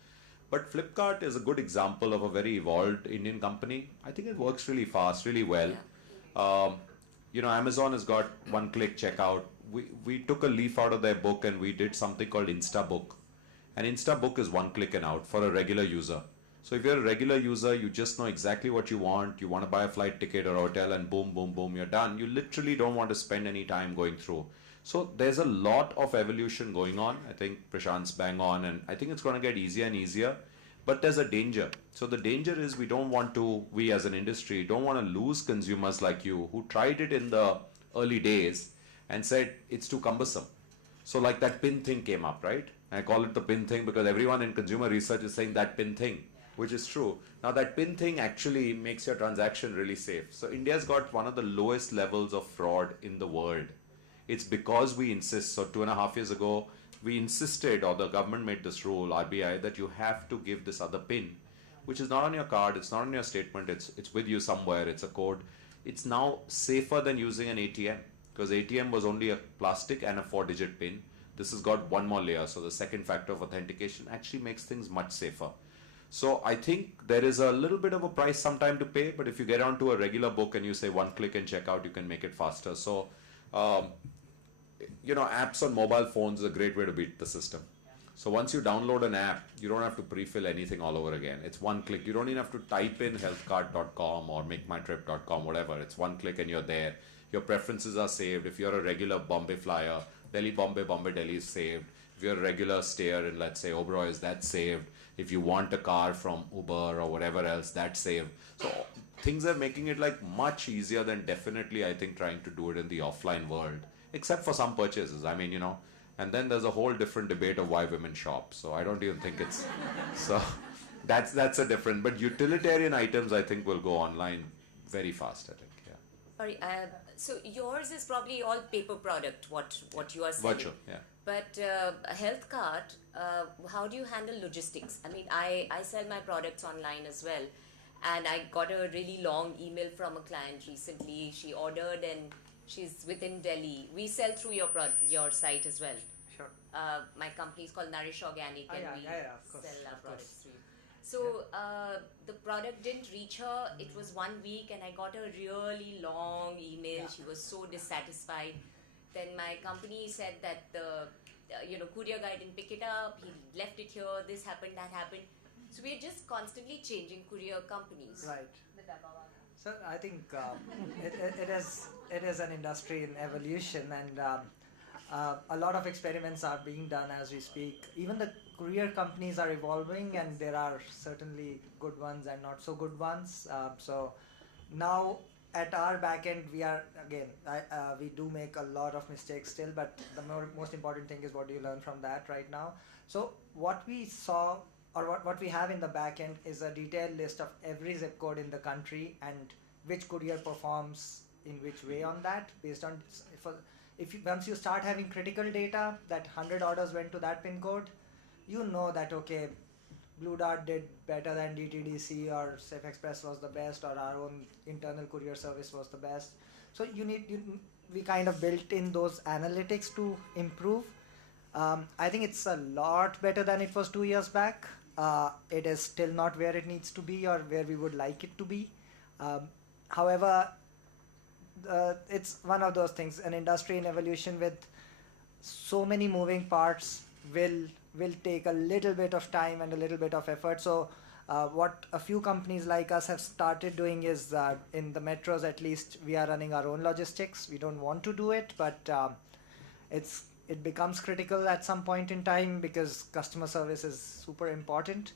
But Flipkart is a good example of a very evolved Indian company. I think it works really fast, really well. Amazon has got one-click checkout. We took a leaf out of their book and we did something called InstaBook. And InstaBook is one click and out for a regular user. So if you're a regular user, you just know exactly what you want. You want to buy a flight ticket or a hotel, and boom, boom, boom, you're done. You literally don't want to spend any time going through. So there's a lot of evolution going on. I think Prashant's bang on, and I think it's going to get easier and easier. But there's a danger. So the danger is we as an industry don't want to lose consumers like you who tried it in the early days and said it's too cumbersome. So like that PIN thing came up, right? I call it the PIN thing because everyone in consumer research is saying that PIN thing, which is true. Now that PIN thing actually makes your transaction really safe. So India's got one of the lowest levels of fraud in the world. It's because we insist. So 2.5 years ago, we insisted, or the government made this rule, RBI, that you have to give this other PIN, which is not on your card, it's not on your statement, it's with you somewhere, it's a code. It's now safer than using an ATM, because ATM was only a plastic and a 4-digit PIN. This has got one more layer, so the second factor of authentication actually makes things much safer. So I think there is a little bit of a price sometime to pay, but if you get onto a regular book and you say one click and check out, you can make it faster. So, apps on mobile phones is a great way to beat the system. So once you download an app, you don't have to pre-fill anything all over again. It's one click. You don't even have to type in healthcart.com or makemytrip.com, whatever. It's one click and you're there. Your preferences are saved. If you're a regular Bombay flyer, Delhi, Bombay, Bombay, Delhi is saved. If you're a regular stayer in, let's say, Oberoi's, that's saved. If you want a car from Uber or whatever else, that's saved. So things are making it like much easier than definitely, I think, trying to do it in the offline world, except for some purchases. I mean, and then there's a whole different debate of why women shop. So I don't even think it's, so that's a different, but utilitarian items, I think, will go online very fast, I think, yeah. Sorry, so yours is probably all paper product, what you are selling. Virtual, yeah. But Healthcart, how do you handle logistics? I mean, I sell my products online as well. And I got a really long email from a client recently. She ordered and She's within Delhi. We sell through your site as well. Sure. My company is called Nourish Organic, and we of course, sell our of products course. through you. So the product didn't reach her. It was 1 week, and I got a really long email. She was so dissatisfied. Then my company said that the courier guy didn't pick it up. He left it here. This happened, that happened. So we're just constantly changing courier companies. Right. So I think it is an industry in evolution, and a lot of experiments are being done as we speak. Even the courier companies are evolving, and there are certainly good ones and not so good ones. So now at our back end, we are again we do make a lot of mistakes still, but the most important thing is what do you learn from that right now. So what we saw, or what we have in the back end, is a detailed list of every zip code in the country and which courier performs in which way on that, based on once you start having critical data that 100 orders went to that pin code, you know that okay, Blue Dart did better than DTDC, or Safe Express was the best, or our own internal courier service was the best. So we kind of built in those analytics to improve. I think it's a lot better than it was 2 years back. It is still not where it needs to be or where we would like it to be. However, it's one of those things. An industry in evolution with so many moving parts will take a little bit of time and a little bit of effort. So what a few companies like us have started doing is, in the metros at least, we are running our own logistics. We don't want to do it, but it becomes critical at some point in time because customer service is super important.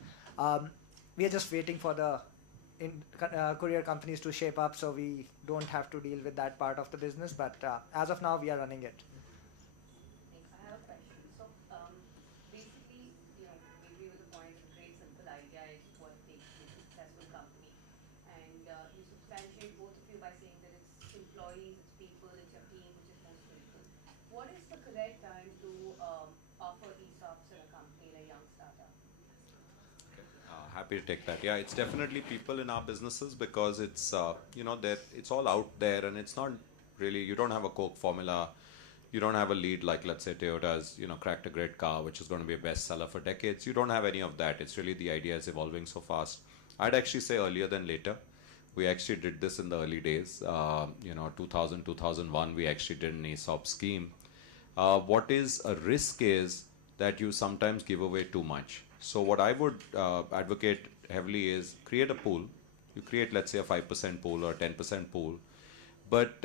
We are just waiting for the courier companies to shape up so we don't have to deal with that part of the business. But as of now, we are running it. I have a question. So basically, we agree with the point. A great simple idea is what makes a successful company, and you substantiate both of you by saying that it's employees, it's people, it's your team, which is most critical. What is the correct time to offer ESOPs in a company, in a young startup? Happy to take that. Yeah, it's definitely people in our businesses because it's it's all out there, and it's not really, you don't have a Coke formula, you don't have a lead like, let's say, Toyota's cracked a great car which is going to be a bestseller for decades. You don't have any of that. It's really the idea is evolving so fast. I'd actually say earlier than later. We actually did this in the early days. 2000, 2001, we actually did an ESOP scheme. What is a risk is that you sometimes give away too much. So what I would advocate heavily is create a pool. You create, let's say, a 5% pool or 10% pool, but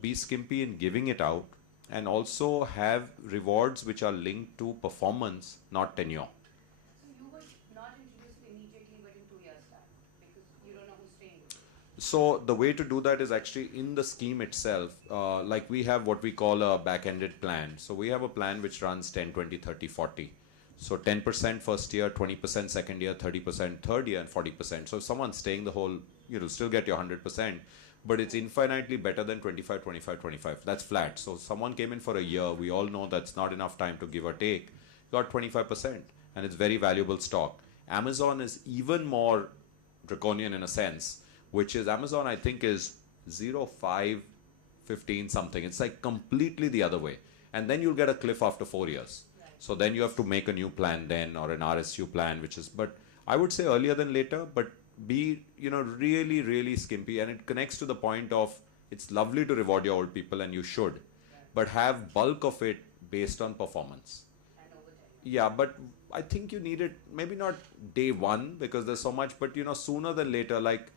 be skimpy in giving it out, and also have rewards which are linked to performance, not tenure. So you would not introduce it immediately, but in 2 years' time, because you don't know who's staying. So the way to do that is actually in the scheme itself. Like we have what we call a back-ended plan. So we have a plan which runs 10, 20, 30, 40. So 10% first year, 20% second year, 30% third year, and 40%. So if someone's staying the whole, you'll still get your 100%, but it's infinitely better than 25, 25, 25. That's flat. So someone came in for a year. We all know that's not enough time to give or take. Got 25%, and it's very valuable stock. Amazon is even more draconian in a sense, which is Amazon, I think, is 0, 5, 15 something. It's like completely the other way. And then you'll get a cliff after 4 years. So then you have to make a new plan then, or an RSU plan, which is, but I would say earlier than later, but be, really, really skimpy. And it connects to the point of, it's lovely to reward your old people, and you should, but have bulk of it based on performance. Yeah, but I think you need it, maybe not day one, because there's so much, but sooner than later. Like,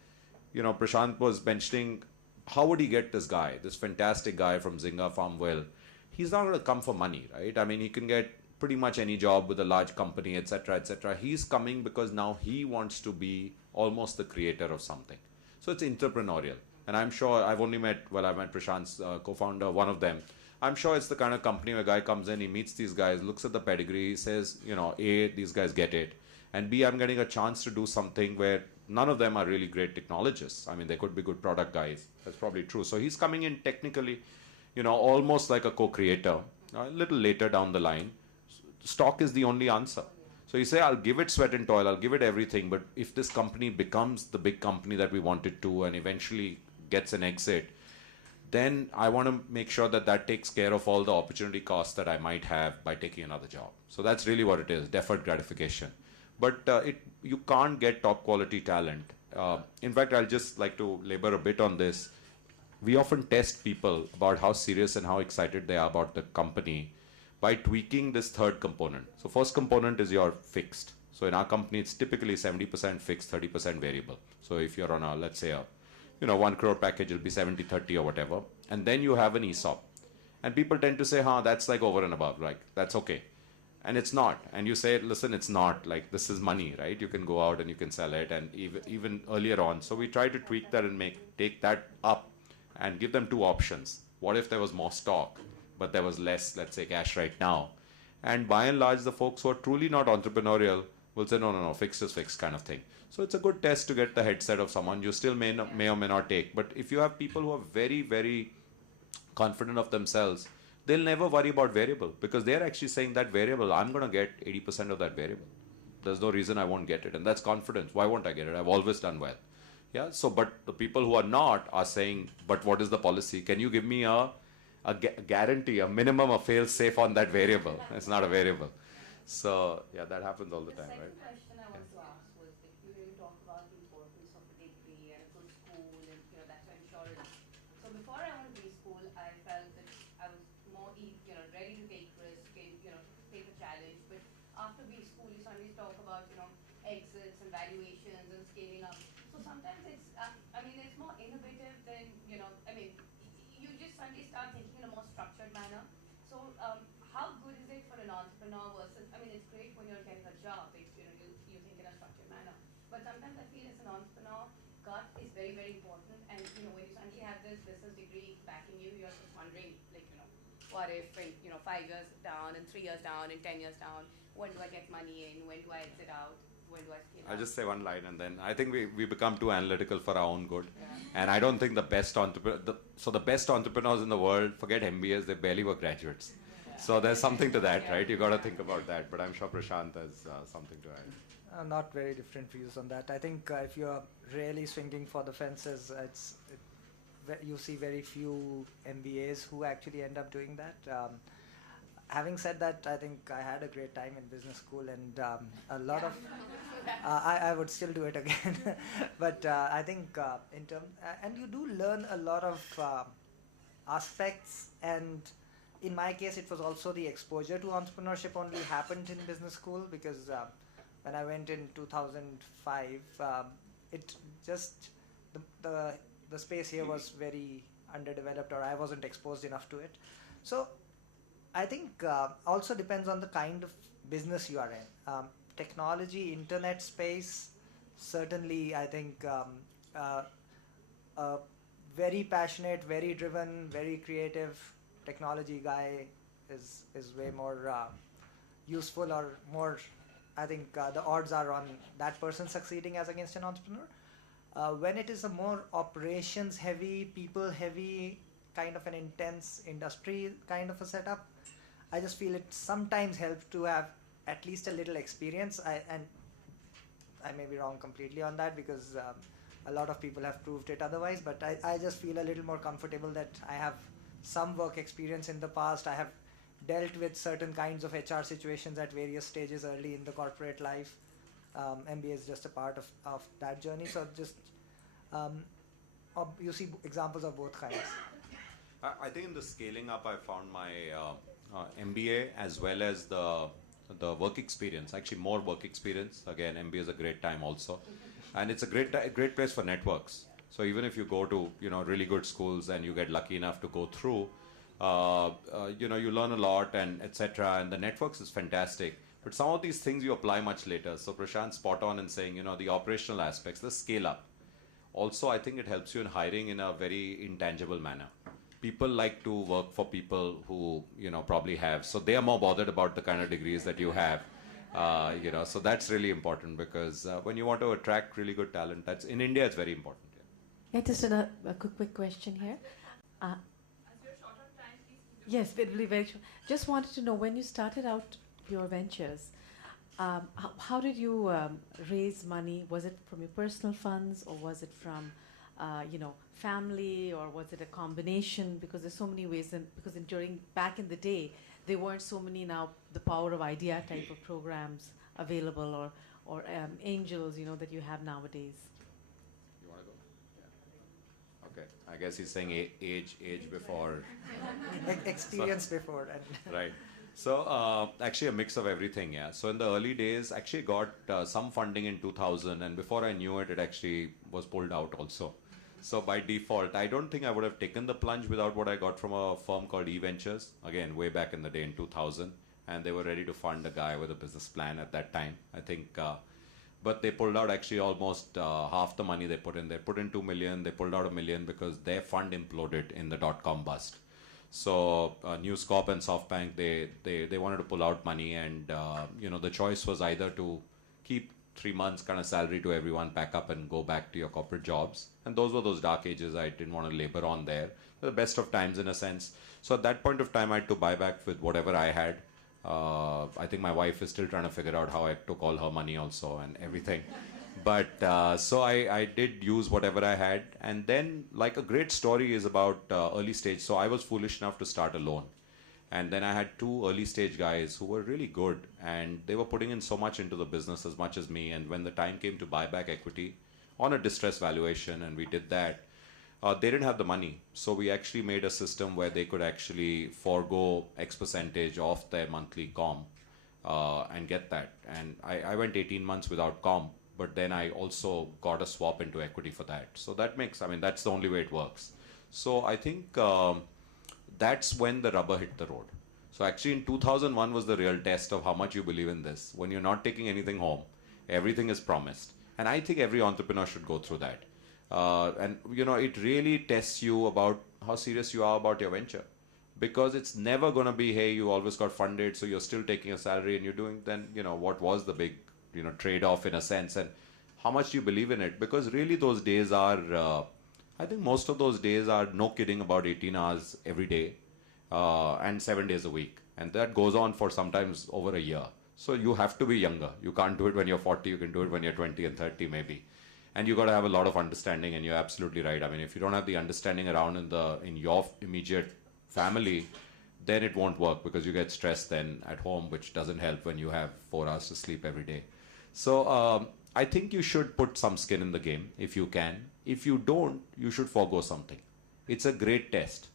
Prashant was mentioning, how would he get this guy, this fantastic guy from Zynga Farmwell? He's not going to come for money, right? I mean, he can get pretty much any job with a large company, etc., etc. He's coming because now he wants to be almost the creator of something. So it's entrepreneurial. And I'm sure I met Prashant's co-founder, one of them. I'm sure it's the kind of company where a guy comes in, he meets these guys, looks at the pedigree, he says, A, these guys get it, and B, I'm getting a chance to do something where none of them are really great technologists. I mean, they could be good product guys. That's probably true. So he's coming in technically, almost like a co-creator, a little later down the line. Stock is the only answer. So you say, I'll give it sweat and toil, I'll give it everything, but if this company becomes the big company that we want it to and eventually gets an exit, then I want to make sure that that takes care of all the opportunity costs that I might have by taking another job. So that's really what it is, deferred gratification. But you can't get top quality talent. In fact, I'll just like to labor a bit on this. We often test people about how serious and how excited they are about the company by tweaking this third component. So first component is your fixed. So in our company, it's typically 70% fixed, 30% variable. So if you're on a, let's say, a 1 crore package, it'll be 70-30 or whatever. And then you have an ESOP. And people tend to say, that's like over and above, like, that's okay. And it's not. And you say, listen, it's not, like, this is money, right? You can go out and you can sell it, and even earlier on. So we try to tweak that and take that up and give them two options. What if there was more stock, but there was less, let's say, cash right now? And by and large, the folks who are truly not entrepreneurial will say, no, fixed is fixed kind of thing. So it's a good test to get the headset of someone you still may or may not take. But if you have people who are very, very confident of themselves, they'll never worry about variable, because they're actually saying that variable, I'm going to get 80% of that variable. There's no reason I won't get it. And that's confidence. Why won't I get it? I've always done well. Yeah. So, but the people who are not are saying, but what is the policy? Can you give me a guarantee, a minimum of fail safe on that variable? It's not a variable. So, yeah, that happens all the time, right? The second question I wanted to ask was that you really talk about the importance of a degree and a good school, and that's your insurance. So before I went to B-school, I felt that I was more ready to take risk and take a challenge. But after B-school, you suddenly talk about exits and valuations and scaling up. So sometimes it's it's more innovative than you just suddenly start thinking in a more structured manner. So how good is it for an entrepreneur versus, it's great when you're getting a job, you think in a structured manner. But sometimes I feel as an entrepreneur, gut is very, very important. And, when you suddenly have this business degree backing you, you're just wondering, what if, 5 years down and 3 years down and 10 years down, when do I get money in? When do I exit out? When do I scale I'll up? just say one line, and then I think we become too analytical for our own good. Yeah. And I don't think the best the best entrepreneurs in the world, forget MBAs, they barely were graduates. Yeah. So there's something to that, right? You got to think about that. But I'm sure Prashant has something to add. Not very different views on that. I think if you're really swinging for the fences, you see very few MBAs who actually end up doing that. Having said that, I think I had a great time in business school, and a lot of I would still do it again. But I think in terms, and you do learn a lot of aspects, and in my case, it was also the exposure to entrepreneurship only happened in business school, because when I went in 2005, it just the space here was very underdeveloped, or I wasn't exposed enough to it. So I think also depends on the kind of business you are in. Technology, internet space, certainly I think a very passionate, very driven, very creative technology guy is way more useful, or more, I think the odds are on that person succeeding as against an entrepreneur. When it is a more operations heavy, people heavy, kind of an intense industry kind of a setup, I just feel it sometimes helps to have at least a little experience. And I may be wrong completely on that, because a lot of people have proved it otherwise, but I just feel a little more comfortable that I have some work experience in the past. I have dealt with certain kinds of HR situations at various stages early in the corporate life. MBA is just a part of that journey. So just you see examples of both kinds. I think in the scaling up, I found my MBA as well as the work experience, actually more work experience. Again, MBA is a great time also. And it's a great place for networks. So even if you go to really good schools and you get lucky enough to go through, you learn a lot and etc. And the networks is fantastic. But some of these things you apply much later. So Prashant's spot on in saying, the operational aspects, the scale up. Also, I think it helps you in hiring in a very intangible manner. People like to work for people who, probably have. So they are more bothered about the kind of degrees that you have. So that's really important, because when you want to attract really good talent, that's in India, it's very important. Yeah, just a quick question here. As we're short on time, please. Yes, it will be very short. Just wanted to know, when you started out your ventures, how did you raise money? Was it from your personal funds, or was it from family, or was it a combination? Because there's so many ways, and because during back in the day, there weren't so many now the power of idea type of programs available, or angels, that you have nowadays. You want to go? Yeah. Okay. I guess he's saying age before. Experience before. And Right. So actually a mix of everything, yeah. So in the early days, actually got some funding in 2000, and before I knew it, it actually was pulled out also. So by default, I don't think I would have taken the plunge without what I got from a firm called eVentures, again, way back in the day in 2000. And they were ready to fund a guy with a business plan at that time, I think. But they pulled out actually almost half the money they put in. They put in 2 million, they pulled out 1 million because their fund imploded in the dot-com bust. So News Corp and SoftBank, they wanted to pull out money, and the choice was either to keep 3 months kind of salary to everyone, pack up and go back to your corporate jobs. And those were those dark ages I didn't want to labor on there. The best of times in a sense. So at that point of time, I had to buy back with whatever I had. I think my wife is still trying to figure out how I took all her money also and everything. But so I did use whatever I had. And then, like, a great story is about early stage. So I was foolish enough to start alone. And then I had 2 early stage guys who were really good. And they were putting in so much into the business as much as me. And when the time came to buy back equity on a distressed valuation, and we did that, they didn't have the money. So we actually made a system where they could actually forego X percentage of their monthly comp and get that. And I went 18 months without comp, but then I also got a swap into equity for that. So that makes, that's the only way it works. So I think that's when the rubber hit the road. So actually in 2001 was the real test of how much you believe in this. When you're not taking anything home, everything is promised. And I think every entrepreneur should go through that. And it really tests you about how serious you are about your venture, because it's never going to be, hey, you always got funded, so you're still taking a salary and you're doing, then what was the big trade-off in a sense, and how much do you believe in it? Because really those days are I think most of those days are, no kidding, about 18 hours every day and 7 days a week, and that goes on for sometimes over a year. So you have to be younger. You can't do it when you're 40. You can do it when you're 20 and 30 maybe. And you got to have a lot of understanding, and you're absolutely right. If you don't have the understanding around in your immediate family, then it won't work, because you get stressed then at home, which doesn't help when you have 4 hours to sleep every day. So I think you should put some skin in the game if you can. If you don't, you should forego something. It's a great test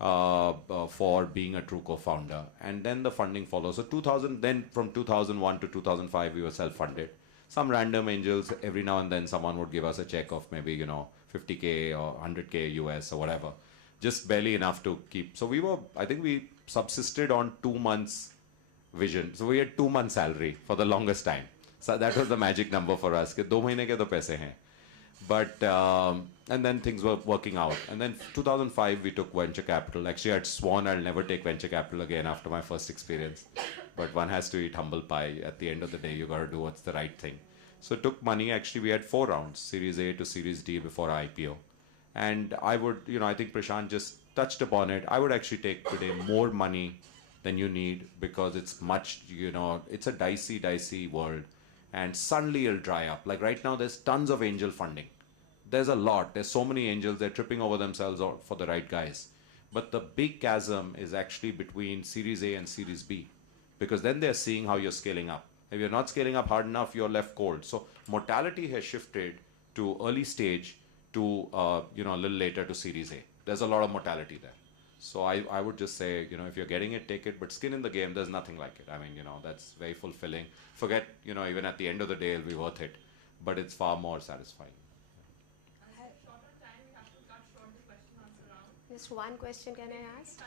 for being a true co-founder. And then the funding follows. So then from 2001 to 2005, we were self-funded. Some random angels, every now and then someone would give us a check of maybe, 50K or 100K US or whatever. Just barely enough to keep. So I think we subsisted on 2 months vision. So we had 2 months salary for the longest time. So that was the magic number for us. Ke 2 mahine ke to paise hain. But, and then things were working out. And then 2005, we took venture capital. Actually, I'd sworn I'll never take venture capital again after my first experience. But one has to eat humble pie. At the end of the day, you got to do what's the right thing. So it took money. Actually, we had 4 rounds, Series A to Series D before IPO. And I would, I think Prashant just touched upon it. I would actually take today more money than you need, because it's much, it's a dicey world. And suddenly it'll dry up. Like right now, there's tons of angel funding. There's a lot. There's so many angels. They're tripping over themselves for the right guys. But the big chasm is actually between Series A and Series B, because then they're seeing how you're scaling up. If you're not scaling up hard enough, you're left cold. So mortality has shifted to early stage to, a little later to Series A. There's a lot of mortality there. So I would just say, if you're getting it, take it. But skin in the game, there's nothing like it. That's very fulfilling. Forget, even at the end of the day, it'll be worth it. But it's far more satisfying. Just one question can I ask?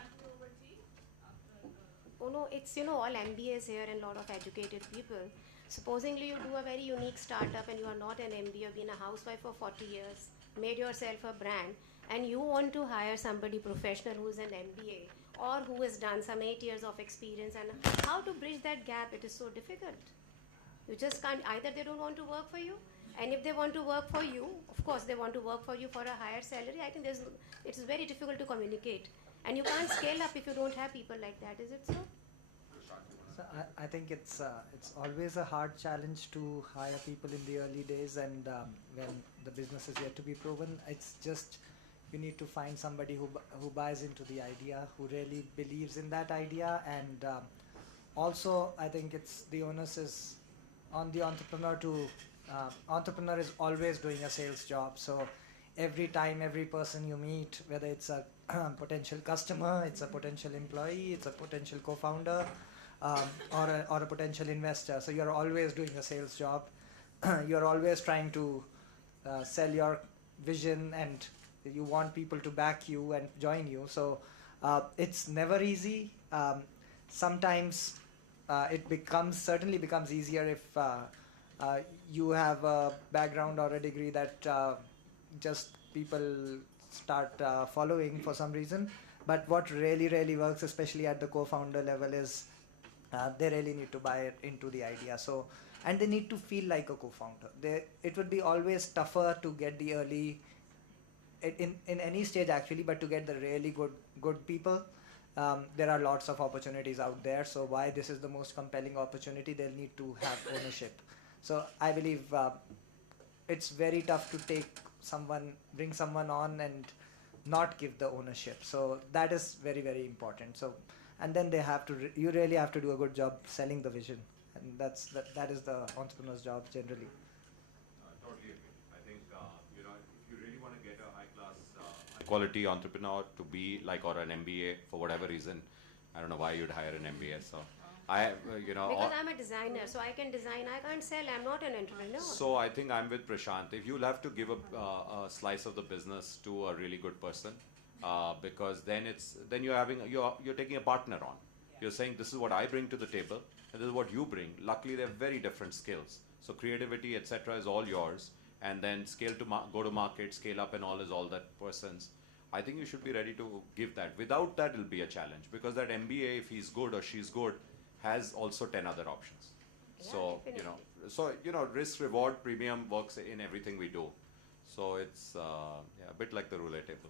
Oh no, it's all MBAs here and a lot of educated people. Supposingly you do a very unique startup and you are not an MBA, you've been a housewife for 40 years, made yourself a brand, and you want to hire somebody professional who is an MBA or who has done some 8 years of experience, and how to bridge that gap, it is so difficult. You just can't, either they don't want to work for you, and if they want to work for you, of course they want to work for you for a higher salary. I think it's very difficult to communicate. And you can't scale up if you don't have people like that, is it so? So I think it's always a hard challenge to hire people in the early days, and when the business is yet to be proven. It's just you need to find somebody who buys into the idea, who really believes in that idea, and also I think it's the onus is on the entrepreneur to entrepreneur is always doing a sales job. So every time, every person you meet, whether it's a potential customer, it's a potential employee, it's a potential co-founder, or a potential investor, so you're always doing a sales job. You're always trying to sell your vision, and you want people to back you and join you. So it's never easy. Sometimes it certainly becomes easier if you have a background or a degree that just people start following for some reason. But what really works, especially at the co-founder level, is they really need to buy into the idea. So, and they need to feel like a co-founder. It would be always tougher to get the early, in any stage actually, but to get the really good people. There are lots of opportunities out there. So why this is the most compelling opportunity, they'll need to have ownership. So I believe it's very tough to bring someone on and not give the ownership. So that is very important. So, and then you really have to do a good job selling the vision, and that is the entrepreneur's job generally. Totally agree. I think if you really want to get a high-class, high-quality entrepreneur to be like, or an MBA for whatever reason, I don't know why you'd hire an MBA. So because I'm a designer, so I can design. I can't sell. I'm not an entrepreneur. So I think I'm with Prashant. If you'll have to give a slice of the business to a really good person, because then you're taking a partner on. You're saying, this is what I bring to the table, and this is what you bring. Luckily, they're very different skills. So creativity, etc., is all yours, and then scale to go to market, scale up, and all is all that person's. I think you should be ready to give that. Without that, it'll be a challenge, because that MBA, if he's good or she's good, has also 10 other options. Yeah, So risk reward premium works in everything we do. So it's a bit like the roulette table.